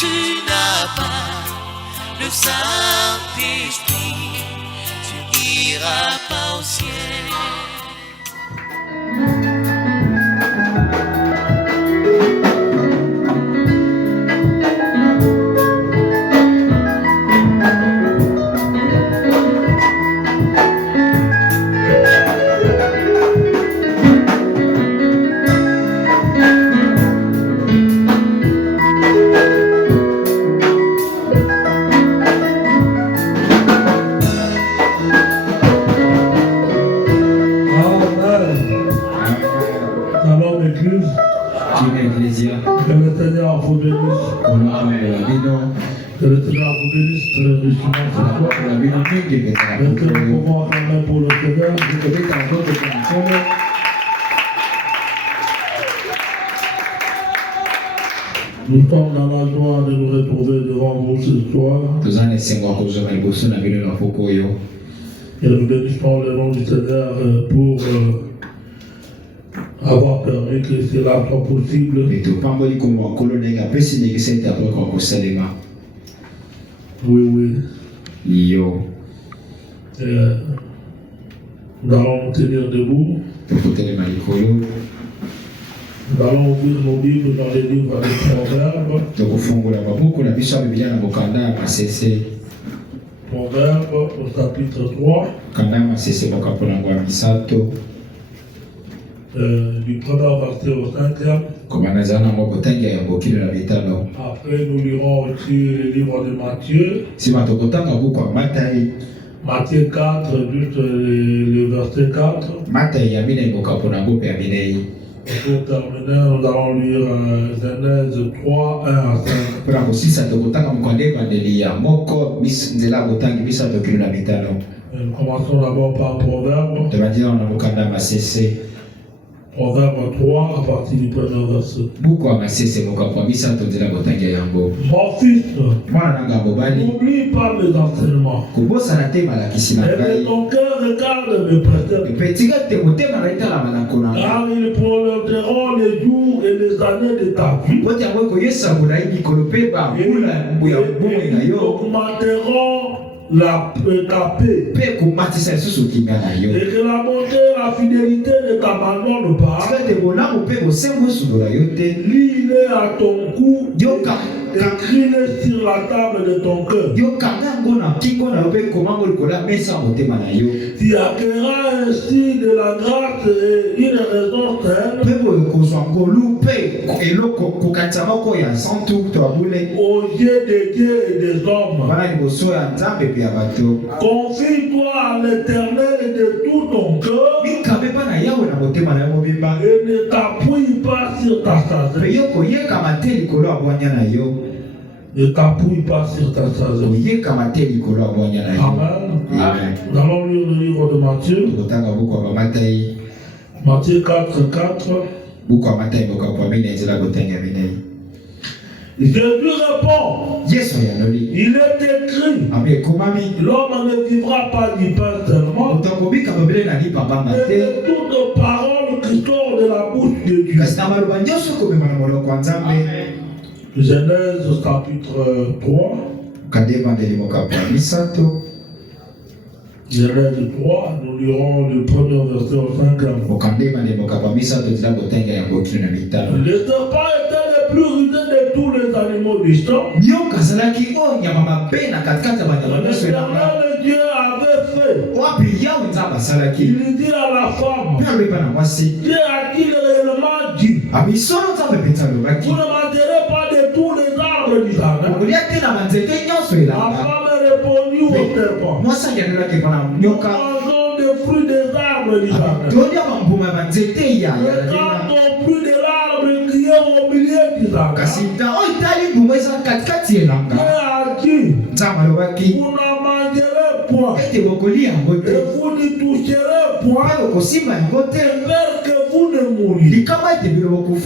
tu n'as pas le Saint-Esprit, tu n'iras pas au ciel. Que le Seigneur vous bénisse. Que le Seigneur vous bénisse très richement ce soir. Mettez le mouvement en main pour le Seigneur. Nous sommes dans la joie de nous retrouver devant vous ce soir. Et nous bénissons le nom du Seigneur pour avoir permis que cela soit possible. Oui. Nous allons nous tenir debout. Nous allons ouvrir nos Bibles dans les livres des Proverbes. Proverbes au chapitre 3. Du premier verset au 5e. Après, nous lirons aussi le livre de Matthieu. Matthieu 4, juste le verset 4. Et pour terminer, nous allons lire Genèse 3, 1 à 5. Nous commençons d'abord par Proverbe. Proverbe 3, à partir du premier verset. Mon fils, n'oublie pas mes enseignements. Et de ton cœur regarde mes préceptes. Car ils prolongeront les jours et les années de ta vie. Et ils augmenteront ta paix. Et que la bonté et la fidélité ne t'abandonnent pas. Lis-les à ton cou. Écris-les sur la table de ton cœur. Tu acquerras ainsi de la grâce et une raison saine aux yeux des dieux et des hommes. Confie-toi à l'Éternel de tout ton cœur et ne t'appuie pas sur ta sagesse. Ne t'appuie pas sur ta sagesse. Amen. Nous allons lire le livre de Matthieu. Matthieu 4, 4. Jésus répond. Il est écrit. L'homme ne vivra pas du pain seulement, mais de toute parole qui sort de la bouche de Dieu. Genèse chapitre 3. Genèse 3, nous lirons le premier verset au 5e. Le serpent était le plus rusé de tous les animaux du champ. L'Éternel Dieu avait fait. Il dit à la femme, Dieu a-t-il réellement dit, vous ne mangerez pas de tous les arbres du jardin? La femme répondit au serpent, nous mangeons des fruits des arbres du jardin. Regardons plus de l'arbre qui est au milieu du jardin. Dieu a dit, vous n'en mangerez point, et vous n'y toucherez point, peur que vous ne mouriez.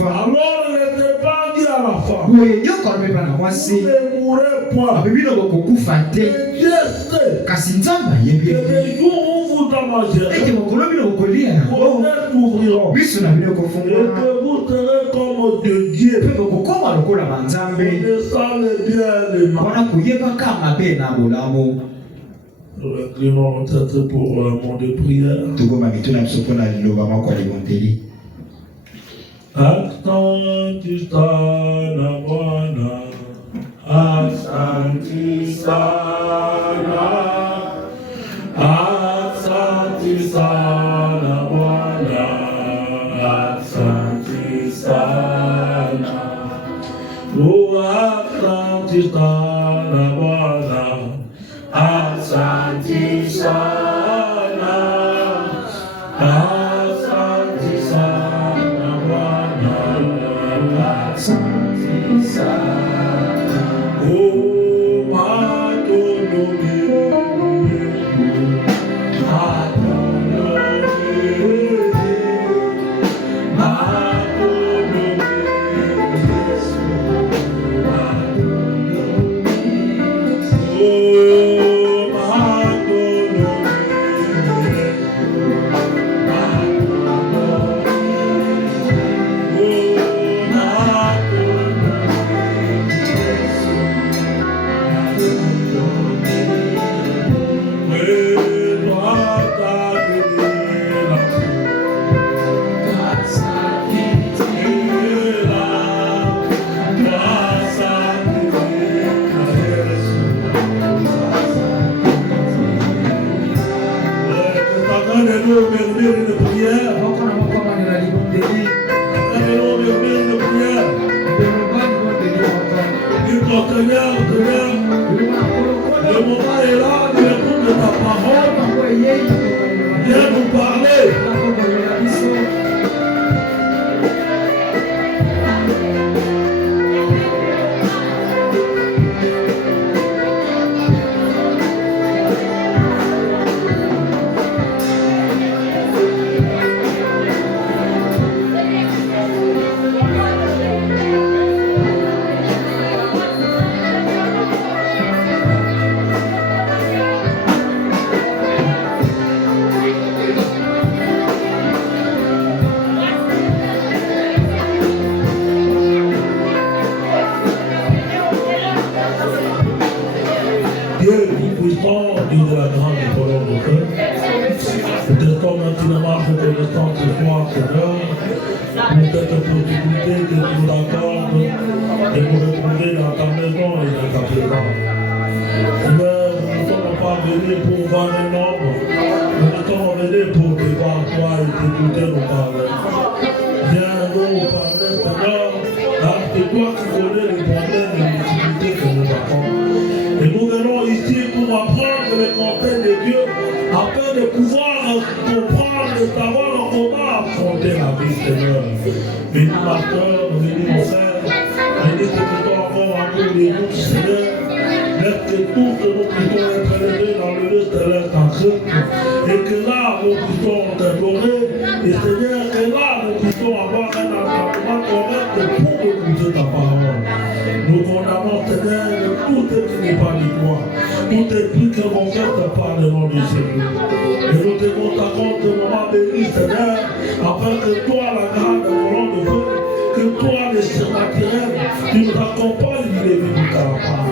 Alors le serpent dit à à la femme. boye nyoko alobi epai na mwasi Vous ne mourrez point. bino bokokufa te Et Dieu sait kasi nzambe ayebi que les jours où vous en mangerez, ete mokolo bino bokolia vos yango lèvres s'ouvriront. miso na bino Et ekofungwama que vous serez comme de Dieu, mpe bokokoma lokola banzambe connaissant le bien et le mal. mpona koyebaka mabe na bolamu. Nous inclinons notre tête pour le monde de prière. tokoma mitu na biso mpona liloba moko ya libondeli. Asante sana Bwana, asante sana, asante sana Bwana, asante sana, oh asante sana Bwana, asante sana, asante sana Bwana, asante sana, oh madonne, le moment est là de répondre de ta parole. Viens nous parler. Dieu tout-puissant, Dieu de la grande et colère de feu, nous restons maintenant reconnaissants ce soir, Seigneur, pour cette possibilité que tu nous accordes de nous retrouver dans ta maison et dans ta présence. Seigneur, nous ne sommes pas venus pour voir un homme, nous sommes venus pour te voir toi et t'écouter nos paroles. Viens nous parler, Seigneur, car c'est toi qui connais les problèmes et les difficultés que nous avons. Et nous venons ici pour apprendre les conseils de Dieu afin de pouvoir comprendre et savoir comment affronter la vie, Seigneur. Bénis ma soeur, bénis mon frère, bénis ceux qui sont encore en cours de nous, Seigneur. Laisse que tous nous puissions être élevés dans le lieu céleste en Christ et que là nous puissions t'adorer et Seigneur, que là nous puissions avoir un entendement correct pour écouter ta parole. Nous condamnons, Seigneur, tout ce qui n'est pas de toi. Tout esprit que mon cœur te parle au nom de Jésus. Et nous te consacrons ce moment béni, Seigneur, afin que toi, la grande colonne de feu, que toi, les surnaturels, tu nous accompagnes du début de ta part.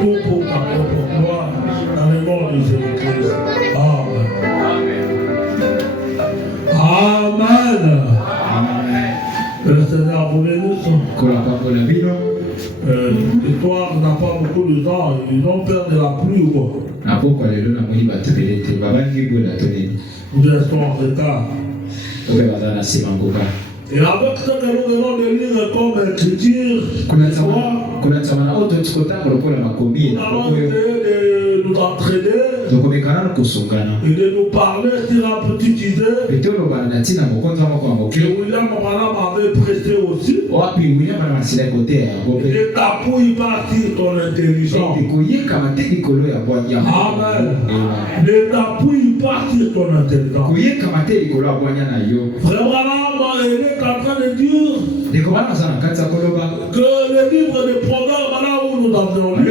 Tout pour ta propre gloire, dans le nom de Jésus-Christ. Amen. Amen. Amen. Que le Seigneur vous bénisse. Et toi, on n'a pas beaucoup de gens, ils ont peur de la pluie ou quoi? Nous restons en retard. Et avec ce que nous venons de lire comme écriture, nous allons essayer de nous entraîner et de nous parler sur un petit idée que William Branham avait prêté aussi. Et t'appuies pas sur ton intelligence. Amen. Ne t'appuie partir ton intelligence. Frère Branham est en train de dire que le livre de Proverbes, là où nous avons lu,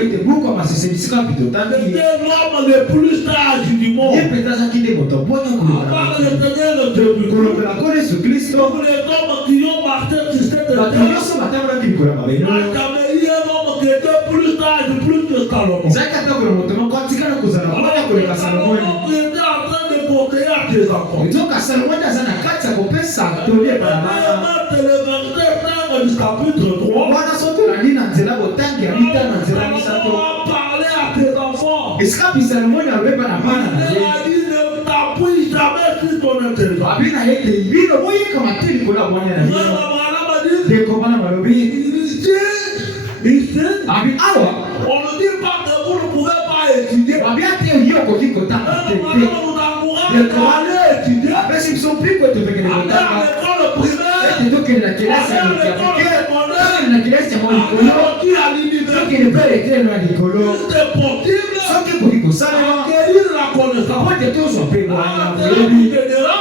c'était l'homme le plus sage du monde. Par l'éternel Dieu. Donc les hommes qui ont marché sur cette terre, il y a un homme qui était plus sage, plus que Salomon. Alors, il était en train de porter à tes enfants. Le verset 5 du chapitre 3, on va parler à tes enfants. Il a dit ne t'appuie jamais sur ton intelligence. Ici, on ne dit pas que vous ne pouvez pas étudier. On nous encourage à aller étudier. Aller à l'école primaire, aller à l'école secondaire, qui à l'université. C'est possible d'acquérir la connaissance. Effectivement, l'autre va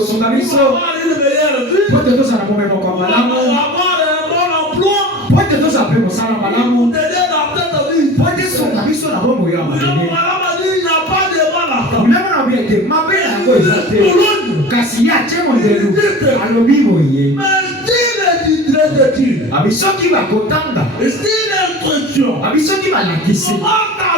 toucher à la connaissance.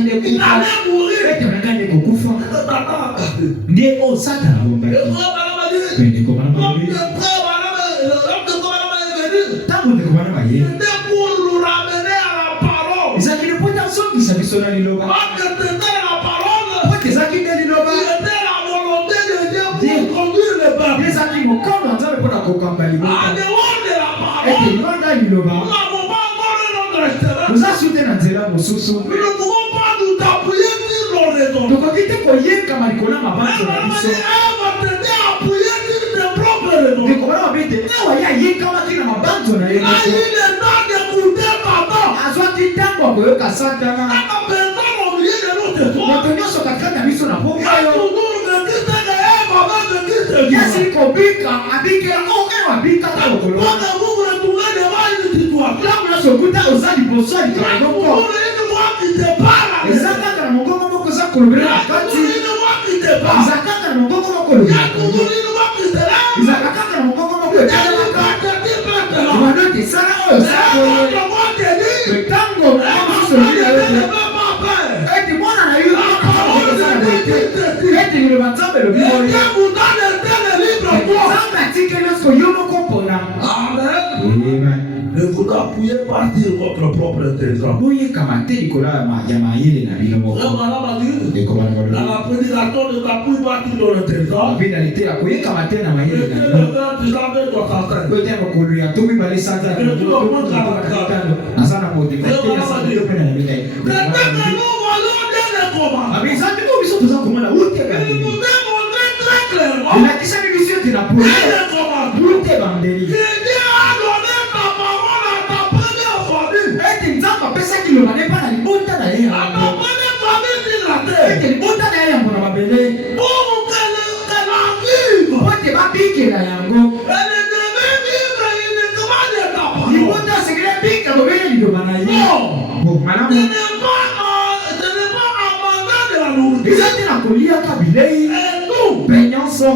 Il est bien. ete liloba nzambe lobi oyo nzambe atikeli nyonso yo moko mpona. Amen. Ne vous appuyez pas sur votre propre intelligence. Boyekama te likolo ya mayele na bino moko. Dans la prédication, ne t'appuie pas sur ton intelligence. Finalité ya koyekama te na mayele na bino. Oyo te mokolo ya tomi bale sanza nasana motivate ya sanza pe na bino. Abi sanza ko biso toza komona ute ka bino. Elakisa biso te na pole. Ute bandeli. Qui le manait pas dans les bons tas d'ailleurs. Les bons tas d'ailleurs pour la bébé. Pour te va piquer la yango. Les bons tas c'est que les piques à bébé ils le manaient. Bon, madame. Ce n'est pas un mandat de la lourde. Ils étaient la collier à cabinet. Nous, peignons son.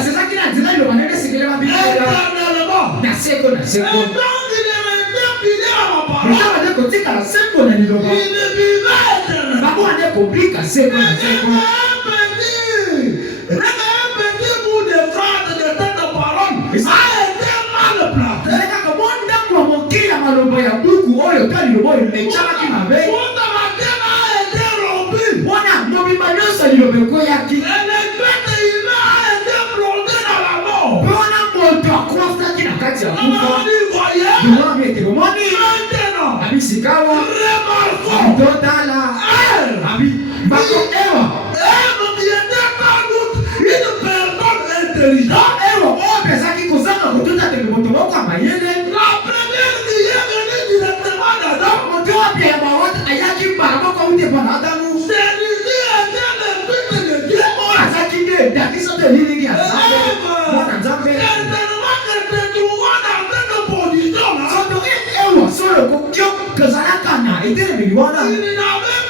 C'est ça qu'il a dit là, il le manait, c'est que les va piquer là. Merci, merci. Il ne Abisikawa, Abitotala, Abibako Ewa. Une personne intelligente. Ewa, oh, personne qui cause ça, on peut tout à fait le moto, on va mayele. La première qui est venue directement d'Adam, on doit bien avoir un ayaki par rapport à où tu es bon Adam. C'est l'idée de Dieu. Oh, ça qui est, qui sont de l'île. Il n'avait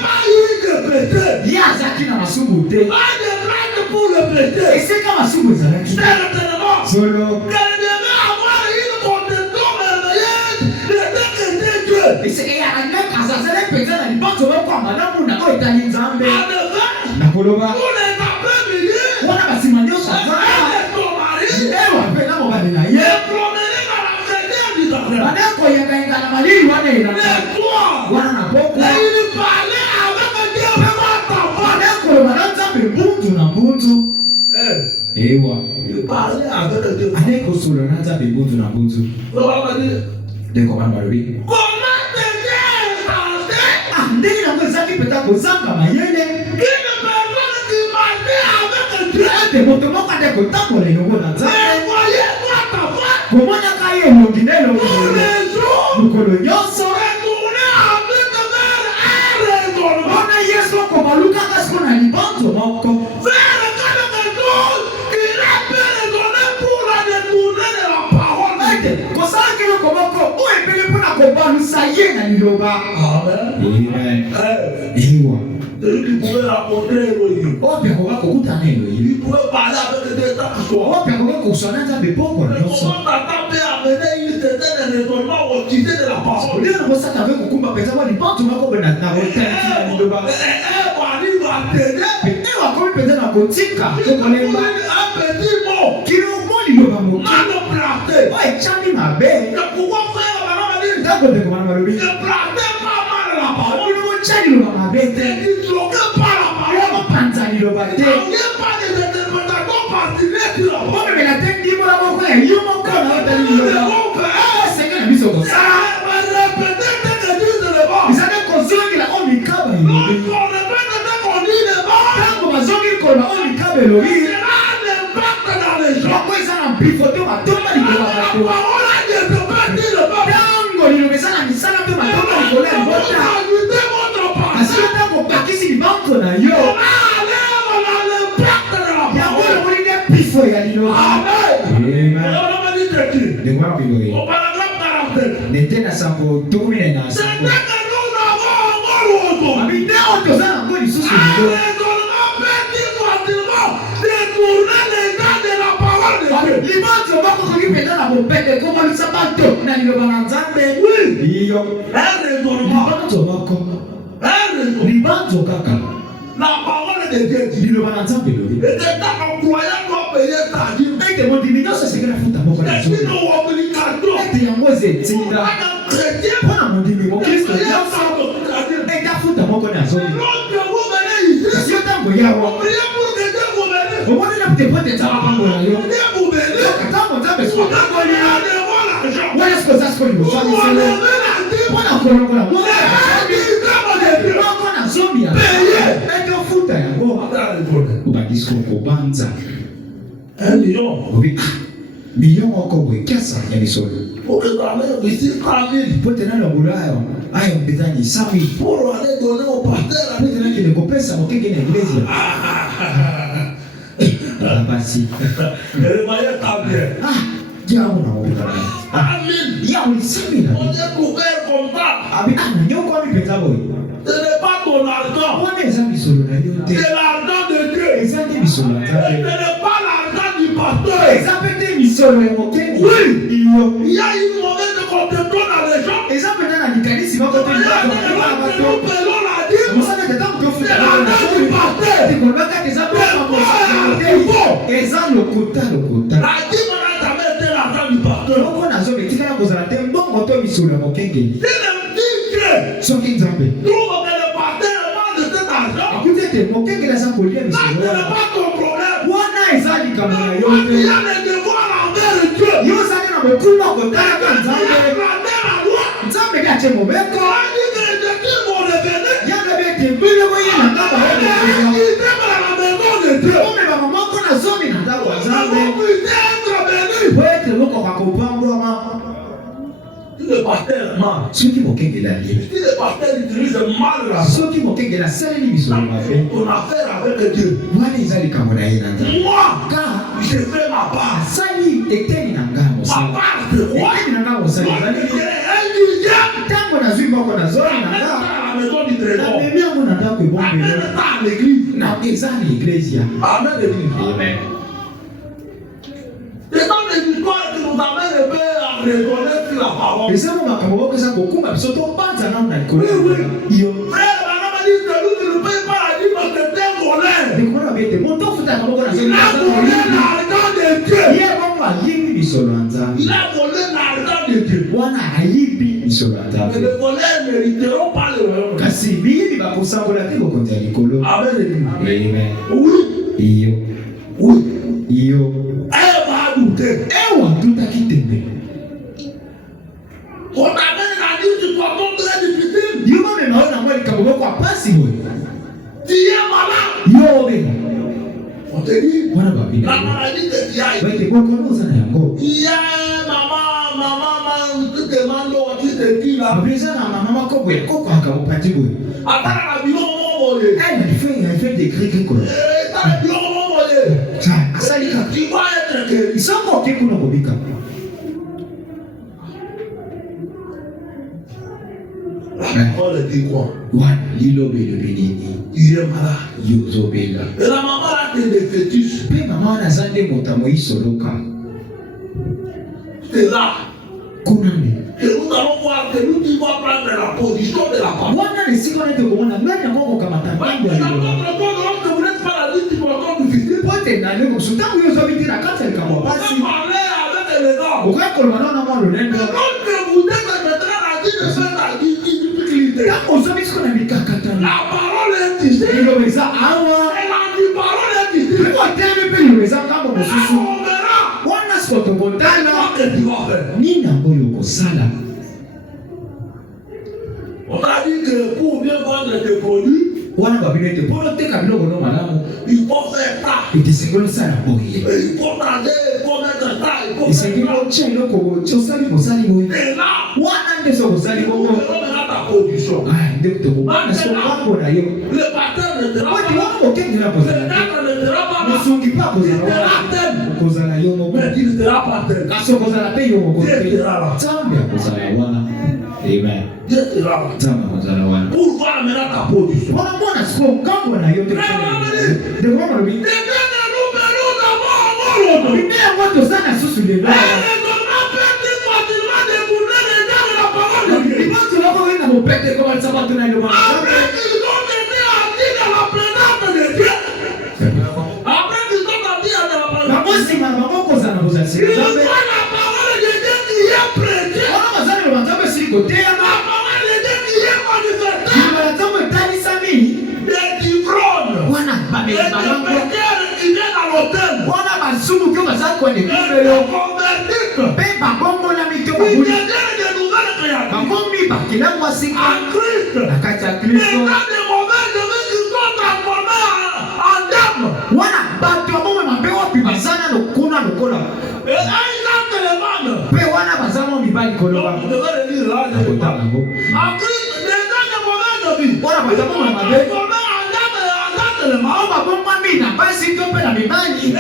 pas eu de pété. Il y a Zaki dans la soupe. Pas de grade pour le pété. Et c'est comme la soupe. Certainement. Solo. Qu'elle devait avoir une contention merveilleuse de décréter Dieu. Et c'est qu'il y a un mec à sa série pété dans les banques de l'eau comme madame ou n'a pas été en Zambé. En effet. Napolova. Pour les après-midi. On a passé ma nuit au Sazan. Et ton mari. Et on a fait là, on va aller là. Et promener dans la fête du Zambé. On a quoi, il y a un gars dans ma ligne, on est là. Wana na boko. Na il parlait avec Dieu vraiment ta voix. Ko mananza be buntu na buntu. Ewa. Il parlait avec Dieu. Ane ko solo nanza be buntu na buntu. So what was de ko ba marobi. Comment te dire? Ah, ndenge na ko zaki peta ko zanga mayele. Kile personne qui parlait avec Dieu. De moto mo ka de ko tapo le ngo na nza. Voyez moi ta voix. Comment ya ka ye mo kinelo. Ko lo nyoso. Amen. Celui qui pouvait raconter Elohim. Il pouvait parler avec des tâches. Comment t'attends à amener une certaine raisonnement au titre de la parole? Libanzo kaka. La parole de Dieu dit. Liloba na Nzambe lobi. Et t'as employé doit payer ta dîme. Ete mo diminution c'est que la futa moko na Et puis nous obligations. Ete yango zetinda. Un chrétien. Mpona mondimi mo Kristo nyonso. Ete afuta moko na zoli. Lorsque vous venez ici. Kasi yo ntango yawa. Priez pour que Dieu vous bénisse. Omoni na mute pote nzambe apangola yo. Dieu vous bénisse. Ntango nzambe so apangoli yo. l'argent. Wana sikoza siko libosamiselo. Mpona kolongola moko na zombi ya. Ete ofuta yango. Obandisi kobanza. 1 million. Obi million moko boye kiasa ya misolo. Pour que ta mère ici 30 000. Pote na lobulayo ayo mbetani 100,000. Pour aller donner au pasteur. Pote na kile kopesa mokenge na iglesia. Basi. Elle ta bien. Jamu na obika. Amen. Ya on 100,000. On est couvert comme ça. Abi nyoko ami peta boy. Ce n'est pas ton argent. Wana eza misolo na yo te. C'est l'argent de Dieu. Eza te misolo na Ce Nzambe. n'est pas l'argent du pasteur. Eza pete misolo ya mokenge. Oui. Iyo. Il y a une mauvaise compréhension dans les gens. Eza pete na likanisi moko te Il y a bato des gens bato. qui nous payons la dîme. Mosala tata mtofu C'est l'argent du pasteur. Tikolaka eza pete eza lokota. La dîme n'a jamais été l'argent du pasteur. Moko nazo betika na kozala te mbongo to misolo ya mokenge. C'est le Dieu. Soki Nzambe. Trouve que le pasteur mange de cet argent. Akuti ete mokenge naza kolia Là, misolo ce n'est wana. pas ton problème. Wana eza likambo na yo Il y te. a les devoirs envers Dieu. Yo ozali na mokumba kotalaka Nzambe. La loi. Nzambe ndi atie mobeko. On dit que les écrits vont revenir. Yanga be ete mbele boye na ngamba Il oyo. est dans la maison de Dieu. Omema moko na zomi na ndako ya Nzambe. Vous puissiez être bénis. Po ete lokoka kopambwama. Si le pasteur ment, Soki mokenge elali. si le pasteur utilise mal l'argent, Soki mokenge asaleli misolo mabe. ton affaire avec Dieu. Wana eza likambo na ye na Nzambe. Moi, Car j'ai fait ma part. asali eteni na ngai Ma mosala. part de quoi? Eteni na ngai mosala Moi, ezali j'ai un milliard. ntango nazwi moko na zoli na Amène ngai. ça à la maison du trésor. Namemi yango na ndako Amène ebombelo. ça à l'église. Na eza na iglesia. Amen l'église. Amen. C'est dans les histoires qui nous amènent un peu à raisonner sur la parole. Eza mo makambo moko eza kokuma biso tobanza nano na likolo. Yo. Frère, ma maman dit que celui qui ne paye pas la dîme, c'est un voleur. Ndikona bete moto ofutaka moko na Il zoli. a volé l'argent de Dieu. Ye bongo ayibi misolo ya Nzambe. Il a volé l'argent de Dieu. Wana ayibi misolo ya Mais Nzambe. les voleurs ne mériteront pas le royaume. Kasi biyibi bakosambola te bokonzi ya likolo. Amen l'église. Amen. Oui. Iyo. Oui. Iyo. Elle va douter. Ewa tutaki tembe. On t'amène la dîme, tu dois être très difficile. Yo mamema oyo nango likambo moko apasi boye. Tu es malade. Yo obenga. On te dit, Wana la babina. maladie que tu as. Baite bokono oza na yango. Il y a maman, tu te demandes, tu te dis là. Babeza na mama moko boye kokwaka mopati boye. Attends, la bio, mon volet. Elle fait des cris kola. La bio, mon volet. Ça, asali kaka. Tu vas être guéri. Isoko ke kuna kobika. La parole dit quoi? Wana lilobe lobe nini. Il est malade. Yo ozobenga. Et la maman a des fétiches. Mpe mama wana aza nde moto amoyisoloka. C'est là Kuna nde. que nous allons voir que nous qui va prendre la position de la parole. Wana esika wana tokomona ngai yango kokamata ntango ya liloba. Lorsque vous n'êtes pas la liste, vous êtes difficile. Pote na ndenge mosusu ntango yo ozobiki na kati ya likambo Vous pasi. pouvez parler avec les gens. Okoki koloba nao na mwa lolendo. Mais lorsque vous êtes maintenant la liste de faire la difficulté, Ntango ozobi siko na mikakatano. la parole est ici. Liloba eza awa. Et la parole est ici. Mpe otelemi mpe liloba eza ngambo mosusu. On verra Wana siko tokotana. ce que tu vas faire. Nini yango oyo okosala? On a dit que pour bien vendre tes produits, Wana babino ete mpo oteka biloko no malamu. il faut faire ça. Etesengeli osala boye. Et il faut tenter, il faut mettre ça, il faut Esengeli faire ça. otya eloko osali mosali boye. Et là, Wana nde so kosali on bongo. verra ta position. Nde tokobana siko ngambo na yo. Le pasteur ne sera Ote pas, wana okengela le kozala te. diable ne sera pas là, Mosungi mpe akozala il sera wana. thème, Okozala yo moko. mais il ne sera pas thème. Kasi okozala te yo moko Dieu te. sera là. Nzambe akozala wana. Amen. Dieu sera là. Nzambe akozala wana. Pour voir maintenant ta position. Wana mwana siko ngambo na yo te. Ndeko mama lobi. Et quand nous venons d'abord, on Biblia yango toza na susu lelo. de la parole de Dieu. Libanzo loko wenga mopete kobalisa bato na eloko na Nzambe. Après qu'ils ont kwa ni kumelo beba bongo na mitoba buli bakomi bakila mwasika na kati ya Kristo wana bato abomo mabewa bibazana lokuna lokola pe wana bazamo mibali koloba nakotala ngo wana bazamo mabewa maomba bomba mina basi tope na mibali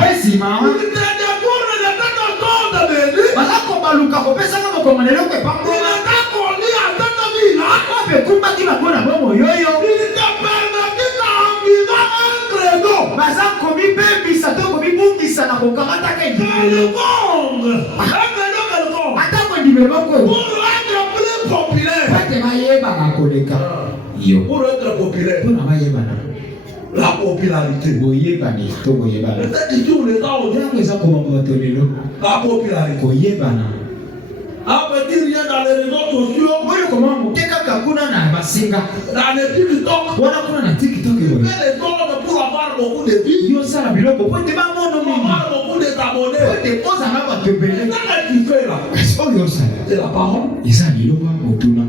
besi mama balako baluka kopesa kama komanelo kwe pambo ape kumba kila kona bomo yoyo bazako mibembisa toko mibumbisa na kokamata ke ndimelo atako ndimelo ko pate mayeba na koleka yo pour être populaire. Pour mayeba na La popularité. Boyeba ni to boyeba na. C'est tout le temps au Dieu kweza ko mamoto lelo. La popularité. Boyeba na. Après dire rien dans les réseaux sociaux. Moi comment mukeka kakuna na basinga. Dans les TikTok. Wana kuna na TikTok yo. Mais les gens pour avoir beaucoup de vues. Yo sala biloko pote ba mono mingi. Avoir beaucoup d'abonnés. Pote poza na ba tebele. Qu'est-ce que tu fais là? Qu'est-ce que yo sala? C'est la parole. Isa biloko motuna.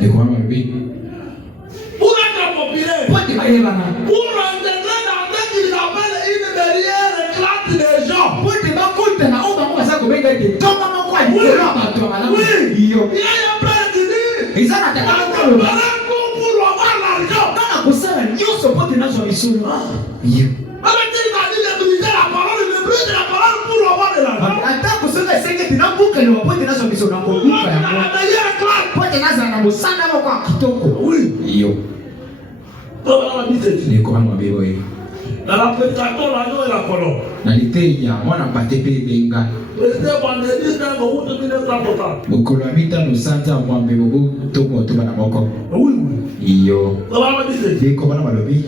De quoi ma vie? Pour être populaire. Pote mayeba na. Pour intégrer dans ce qu'ils appellent une barrière classe des gens. Pote ba konta na oba mo sa ko benga de tonga mo kwa ni ko ba to ala. Oui. Yo. Il y a un père qui dit. Isa na tata ko lo ba. Pour avoir l'argent. Kana ko sala nyoso pote na zo misolo. Yo. Avec qui il a dit de briser la parole, de briser la parole pour avoir de l'argent. Ata ko sala senge tinabuka lo pote na zo misolo na ko buka ya. La meilleure classe. Pote na za na musana mo kwa kitoko. Oui. Yo. Ni ko ma bebo yi. Dans la prédication, l'agneau et la colombe. Na liteya mwana pate pe benga. C'était vendredi 5 août 1960. Mokolo ya mitano santa mwambe bobo toko to bana moko. Oui, oui. Iyo. Ça va me dire. Ni ko bana balobi.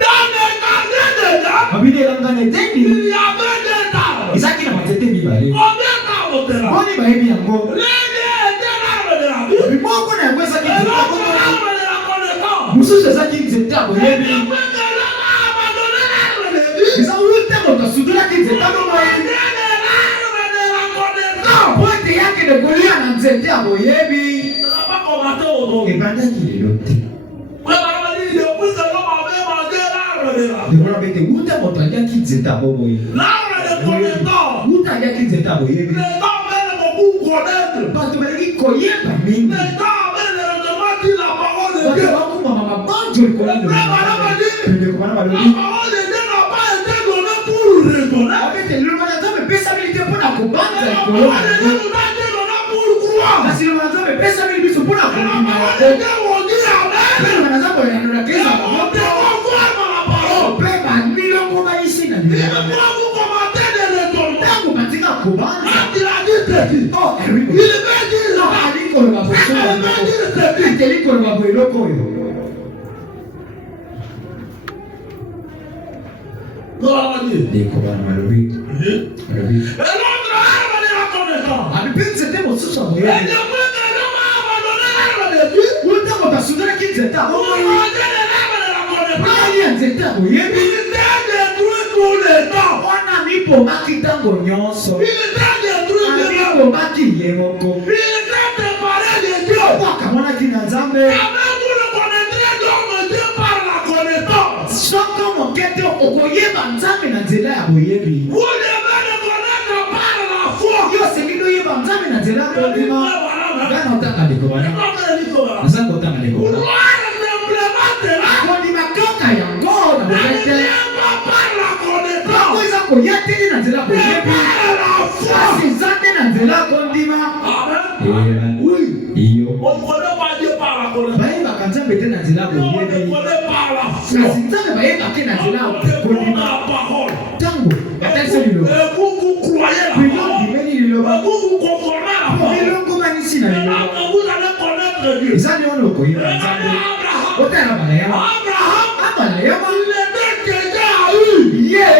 Dans les quartiers déjà, Mabide langane tendi. il y avait des arbres. Isaki na matete mibale. Combien d'arbres étaient là? Boni bayebi yango. Les deux étaient l'arbre de la vie. Bimoko na yango ezaki Et l'autre nzete. l'arbre de la connaissance. Mususu ezaki nzete ya boyebi. Et après que l'homme a abandonné l'arbre de vie, Eza ute moto asudolaki nzete ya il boyebi. y a de l'arbre de la connaissance. Pote yake de kolia na nzete ya boyebi. Ça n'a pas commencé aujourd'hui. Ebandaki lelo te. Mais on m'a dit, depuis que l'homme avait mangé l'arbre de la vie, Dekola bete ute moto aliaki nzete ya boyebi. l'arbre de connaissance, Ute aliaki nzete ya boyebi. les gens veulent beaucoup connaître. Bato baleki koyeba mingi. Les gens veulent recevoir la parole de Bato Dieu. bakumama mabanjo likolo ya Frère, madame a dit, ndeko bana la balobi. parole de Dieu n'a pas été donnée pour raisonner. Abete liloba na Nzambe epesami te mpona kobanza La likolo parole ya de Dieu nous a été donnée pour croire. kasi liloba na Nzambe epesami biso mpona La kondima parole te. de Dieu, on dit Amen. Liloba na Nzambe oyanolakisa Et on devra voir dans la parole. mpe bamilongo baisi na Il liloba. est pour vous commenter des raisonnements. Ntango batika kobanza Quand il a dit ceci, ewi il veut dire ça. ali koloba boso Il veut dire ceci. eteli koloba bo eloko oyo. Non, on va dire. Ndeko bana balobi balobi. Et l'autre arbre de la connaissance. Abi mpe nzete mosusu ya Et boyebi. depuis que l'homme a abandonné l'arbre de vie, Uta moto asundolaki nzete ya on boyebi. a mangé de l'arbre de la connaissance. Bakali ya nzete ya boyebi. Il était détruit tous les temps. Wana mipomaki ntango nyonso. Il était détruit de l'homme. Amipomaki ye moko. Il était séparé de Dieu. Wakamonaki na Nzambe. Amen, vous le connaîtrez donc Dieu par la connaissance. Soko moke te okoyeba Nzambe na nzela ya boyebi. Vous devez le connaître par la foi. Yo osengi toyeba Nzambe na nzela ya kondima. Ngana otanga ndeko wana. Pour Naza kotanga ndeko wana. voir simplement cela, Kondima toka yango na bobete. par la connaissance. Yango eza koya teli na nzela ya boyebi. Par la foi. Kasi eza te na nzela ya kondima. Amen. Oui. Iyo. On ne connaît pas Dieu par la connaissance. Bayebaka Nzambe te na nzela ya On ne boyebi. connaît pas la foi. Kasi Nzambe bayebaka na nzela ya On ne connaît kondima. la parole. Tango batalisa lilo. Et vous croyez la Biloko parole. bimeli liloba. Et vous comprenez la parole. Biloko banisi na liloba. Et vous allez connaître Dieu. Eza nde wana okoyeba Nzambe. Abraham. Otala balayama. Abraham. Abalayama. Il était quelqu'un à Ur. Ye.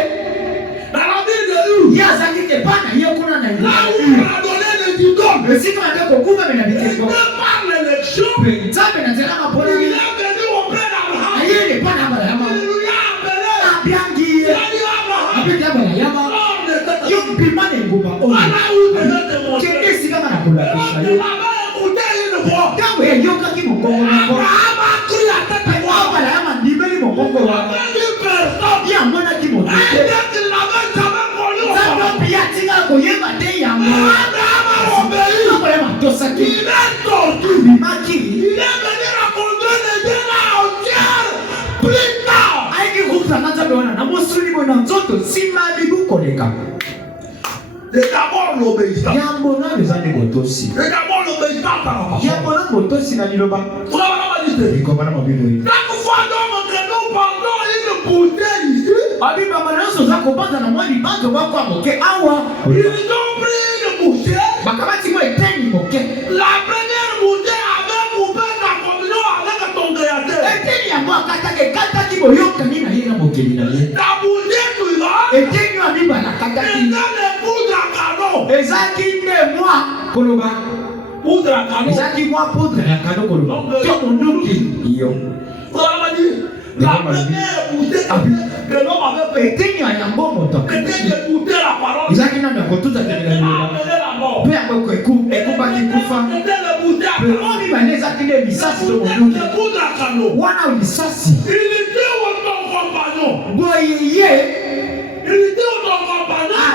Dans la ville de Ur. Ye azalaki te pana ye kuna na Là ngoma. où on a donné les diplômes. Esika nde kokuma mena Il bikeko. était par l'élection. Pe Nzambe na nzela Il maponaki. est venu auprès d'Abraham. Ayele pana Il balayama. lui a appelé. Abiangi Il ye. a dit Abraham. Abeti abalayama. Qu'est-ce que d'abord l'obéissance. La première bouteille avait coupé ta communion avec ton créateur. La bouteille suivante, et dans les poudres à cadeau. Poudre à cadeau. La première bouteille que l'homme avait payée était de goûter la parole. Il a amené la mort. C'était le poudre à cadeau. Il était où ton compagnon? Il était où ton compagnon?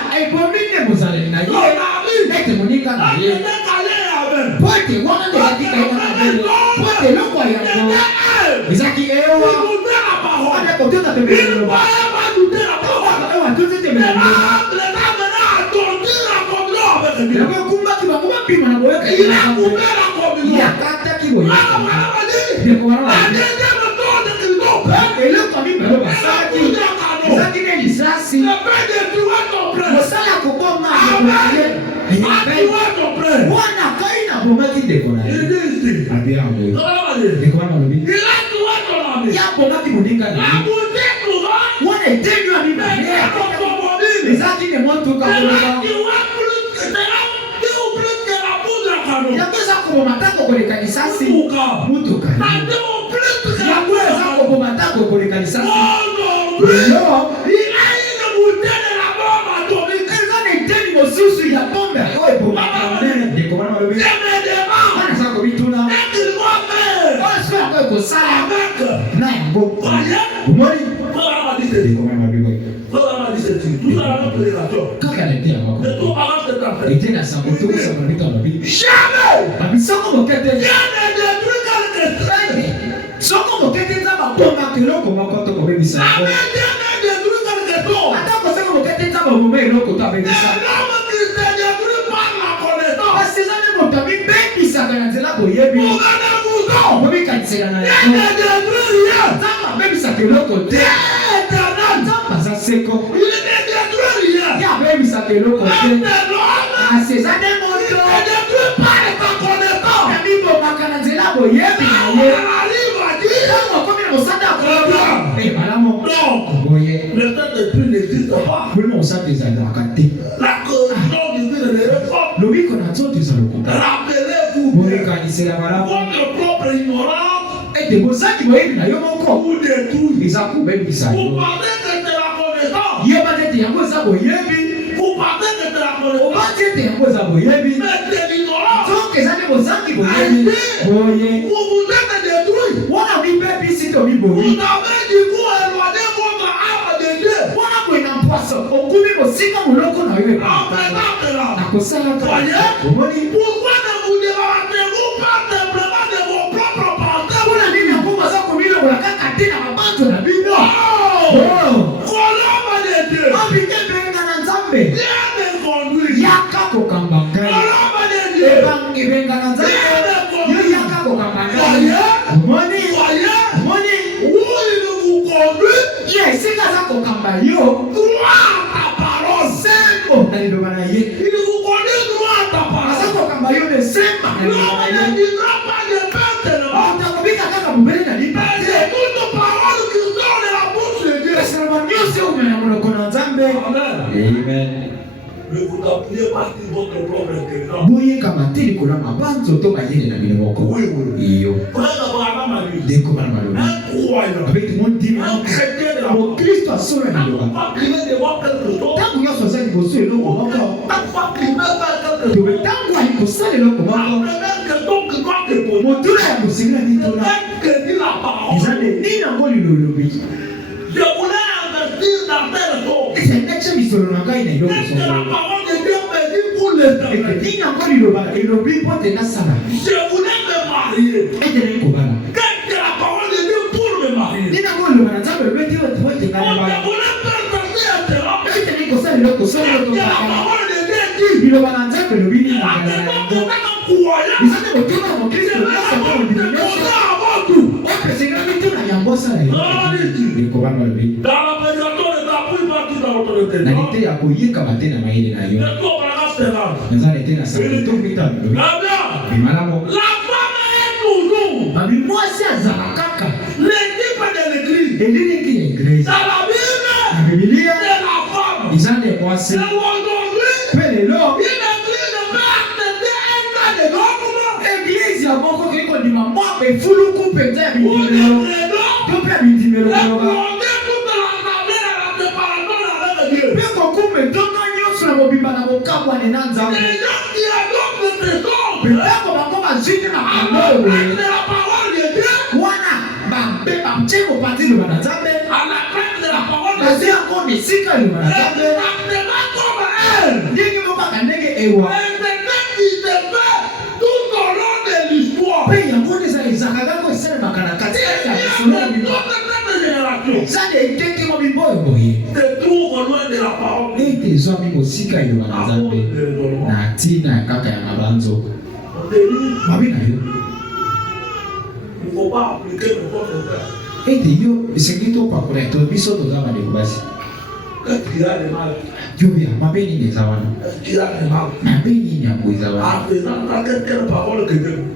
Votre propre ignorance vous détruit. Vous parlez que c'est la connaissance. Vous parlez que c'est la connaissance. Mais c'est l'ignorance. Vous vous êtes détruit. Vous avez du coup éloigné votre âme de Dieu. Voyez, pourquoi ne vous débarrassez-vous pas simplement de vos propres pensées? Colombe de Dieu, viens me conduire. Colombe de Dieu, viens me conduire. Voyez, où il vous conduit, droit à ta parole. Il vous conduit droit à ta parole. L'homme ne dira pas de pain seulement, mais de toute parole qui sort de la bouche de Dieu. Amen. Ne vous appuyez pas sur votre propre intelligence. Oui. Frère Abraham a dit, un croyant, un chrétien de la mort, Christ a sauvé pas qu'il est devant quelque chose, pas qu'il kosala eloko moko motuna ya kosengela mituna ezande nini yango lilolobi esendeche misolo na ngai na eloko songolo nini yango liloba elobi mpo te nasala ete nai kobala nini yango liloba na nzambe lobi ete po ete ngai bala ete nai kosala eloko songolo tokaka liloba na nzambe lobi nini ngala yango izande motuna ya mokristo nyonso opesengela mituna yango osala ekobanga lobi na lite ya koyeka bate na mayele na yo naza lite na sabito mitano lobi bimalamo babimwasi azala kaka eliniki ya eglise na bibilia izande mwasi mpe lelo eglise ya moko kekondima mwa befuluku mpenza ya bindimelo to mpe ya bindimelo koloba mpe kokume ntongo nyonso na mobimba na bokabwane na nzambe mpengo bango bazwiki na kangowe wana bamtie mopanzi loba na nzambe bazwi yango misika loba na nzambe ndenge mokaka ndenge ewa mpe yango ezaka kako esalemaka na kati zande eteke mobimba oyo boye ete ezwami mosika eloba na nzambe na ntina ya kaka ya mabanzo mabe na yo ete yo esengi topakola to biso toza bandeko basi yoya mabe nini eza wana mabe nini yango eza wana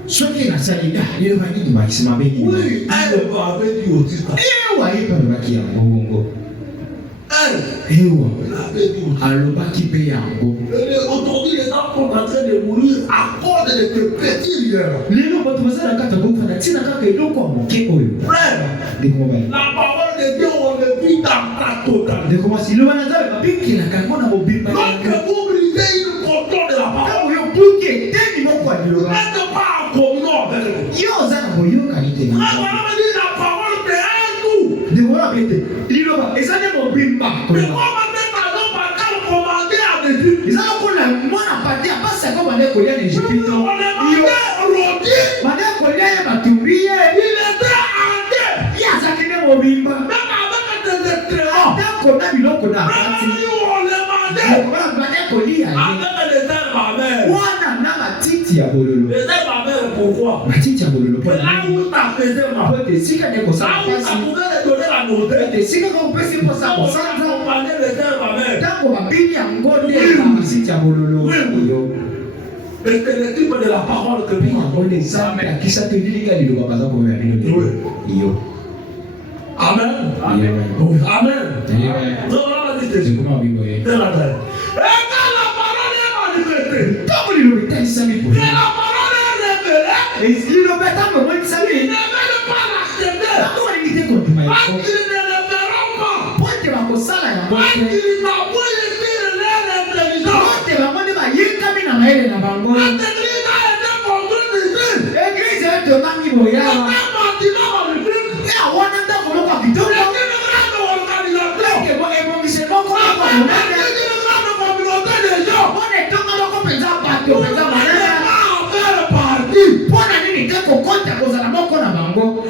soki nasali liloba nini makisi mabe nini ewa yepe alobaki yango bongo ewa alobaki mpe yango lelo bato bazala kata bofanda ntina kaka eloko ya moke oyo ndekomasi iloba na nzambe babikelaka yango na mobimba ntango yo buki eteni moko ya liloba yo oza na boyokani te ndekola pete liloba eza nde mobimba eza lokola mwana pati apasi yango bande kolia na Ejipito bande kolia ye batumbi ye azaki nde mobimba ndako na biloko na kati bande kolia ye wana na matiti ya bololo matiti ya bololo po ete esika nde kosala pasi ete esika kopesi mposa kosanza ntango babini yango nde matiti ya bololo oyo yango nde nzambe akisa to lilinga liloba baza komema bino iyo amen ekoma bimbo ye ntango liloba etalisami po liloba ntango emonisami ntango balingi te kondima yango po ete bakosala yango te bango nde bayekami na mayele na bango eglise etonami boyawa wana ntango moko ya kitoko ebongise moko mpona etonga moko mpenza bato mpenza malaya mpona nini te kokota kozala moko na bango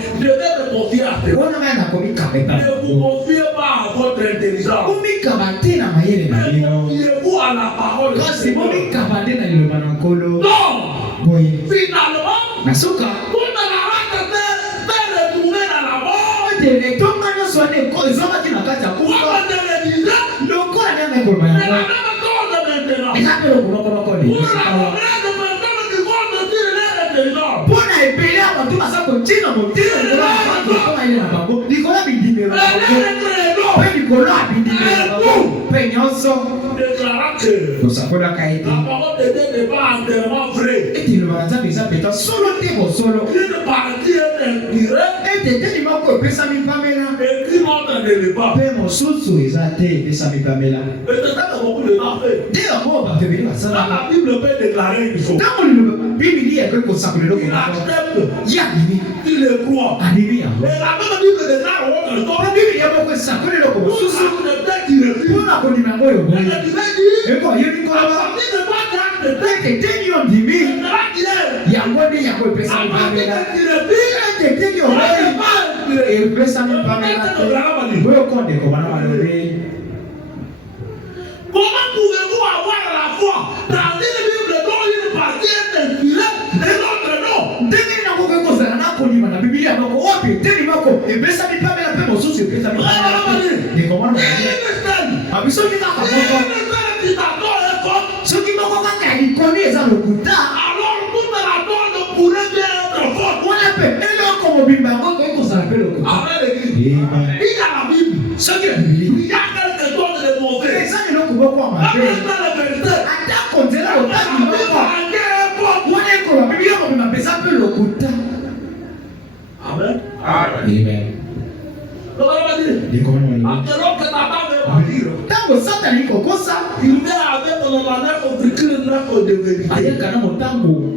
wana maya nakomikabeta komikaba te na mayele na bino kasi bomikaba nde na liloba na nkolo boye nasoka etonga nyonso wana ezwamaki na kati ya kufa lokola ndenge ekoloba yango eza mpe lokolokolokola mpona ebele ya bato baza kotina motina likolo na bango likolo ya bindimelo na bango mpe likolo ya bindimelo na bango mpe nyonso tosakolaka ete liloba na nzambe eza peta solo te bosolo ete teli moko epesami pamela mpe mosusu ezate pesa mipamela. Et c'est ça que beaucoup de gens fait. Ndio mo ba bibili Quand basala. la Bible peut déclarer une chose, Tango ni bibili ya kwa sakulelo il kwa. accepte, Ya bibi. il le croit. Adibi ya. Et la même Bible déclare au monde, Kwa bibili ya kwa sakulelo kwa tout mosusu. accepter qu'il refuse. Kuna ko ni mangoyo Et boy. le Bible dit, Eko yoni ko à ba. partir de toi qui acceptes, Teke tenyo ndimi. c'est là qu'il est. Ya ngoni ya kwa pesa À partir mipamela. de qu'il refuse, Teke tenyo on ne boy. peut pas E pesa mipamela. Wewe konde kwa bana malore. Comment pouvez-vous avoir la foi dans une Bible dont une partie est inspirée et l'autre non? Ndenge na kwa kwa sana na ko ni mana biblia bako wapi teni bako e pesa mipamela pe mosusu e pesa mipamela. Ni kwa bana. Abiso ni kaka bako. Soki bako kaka ikoni eza lokuta. Alors toute la donne pourrait bien être forte. Wana pe eloko mobimba ngoko iko sana pe lokuta. Avec l'église. Il y a la Bible. Soki ya biblia. Il y a quelque chose de mauvais. Eza ni loko bako Avec amabe. la vérité. Ata konzela La otaki Bible bako. a guère forte. Wana iko la biblia mobimba pesa pe lokuta. Amen. Amen. Donc on va dire, Ni kwa bana. alors que ta femme veut partir, Tango sata ni kokosa. il vient avec le manège au écrit neuf de vérité. Ayeka na motango.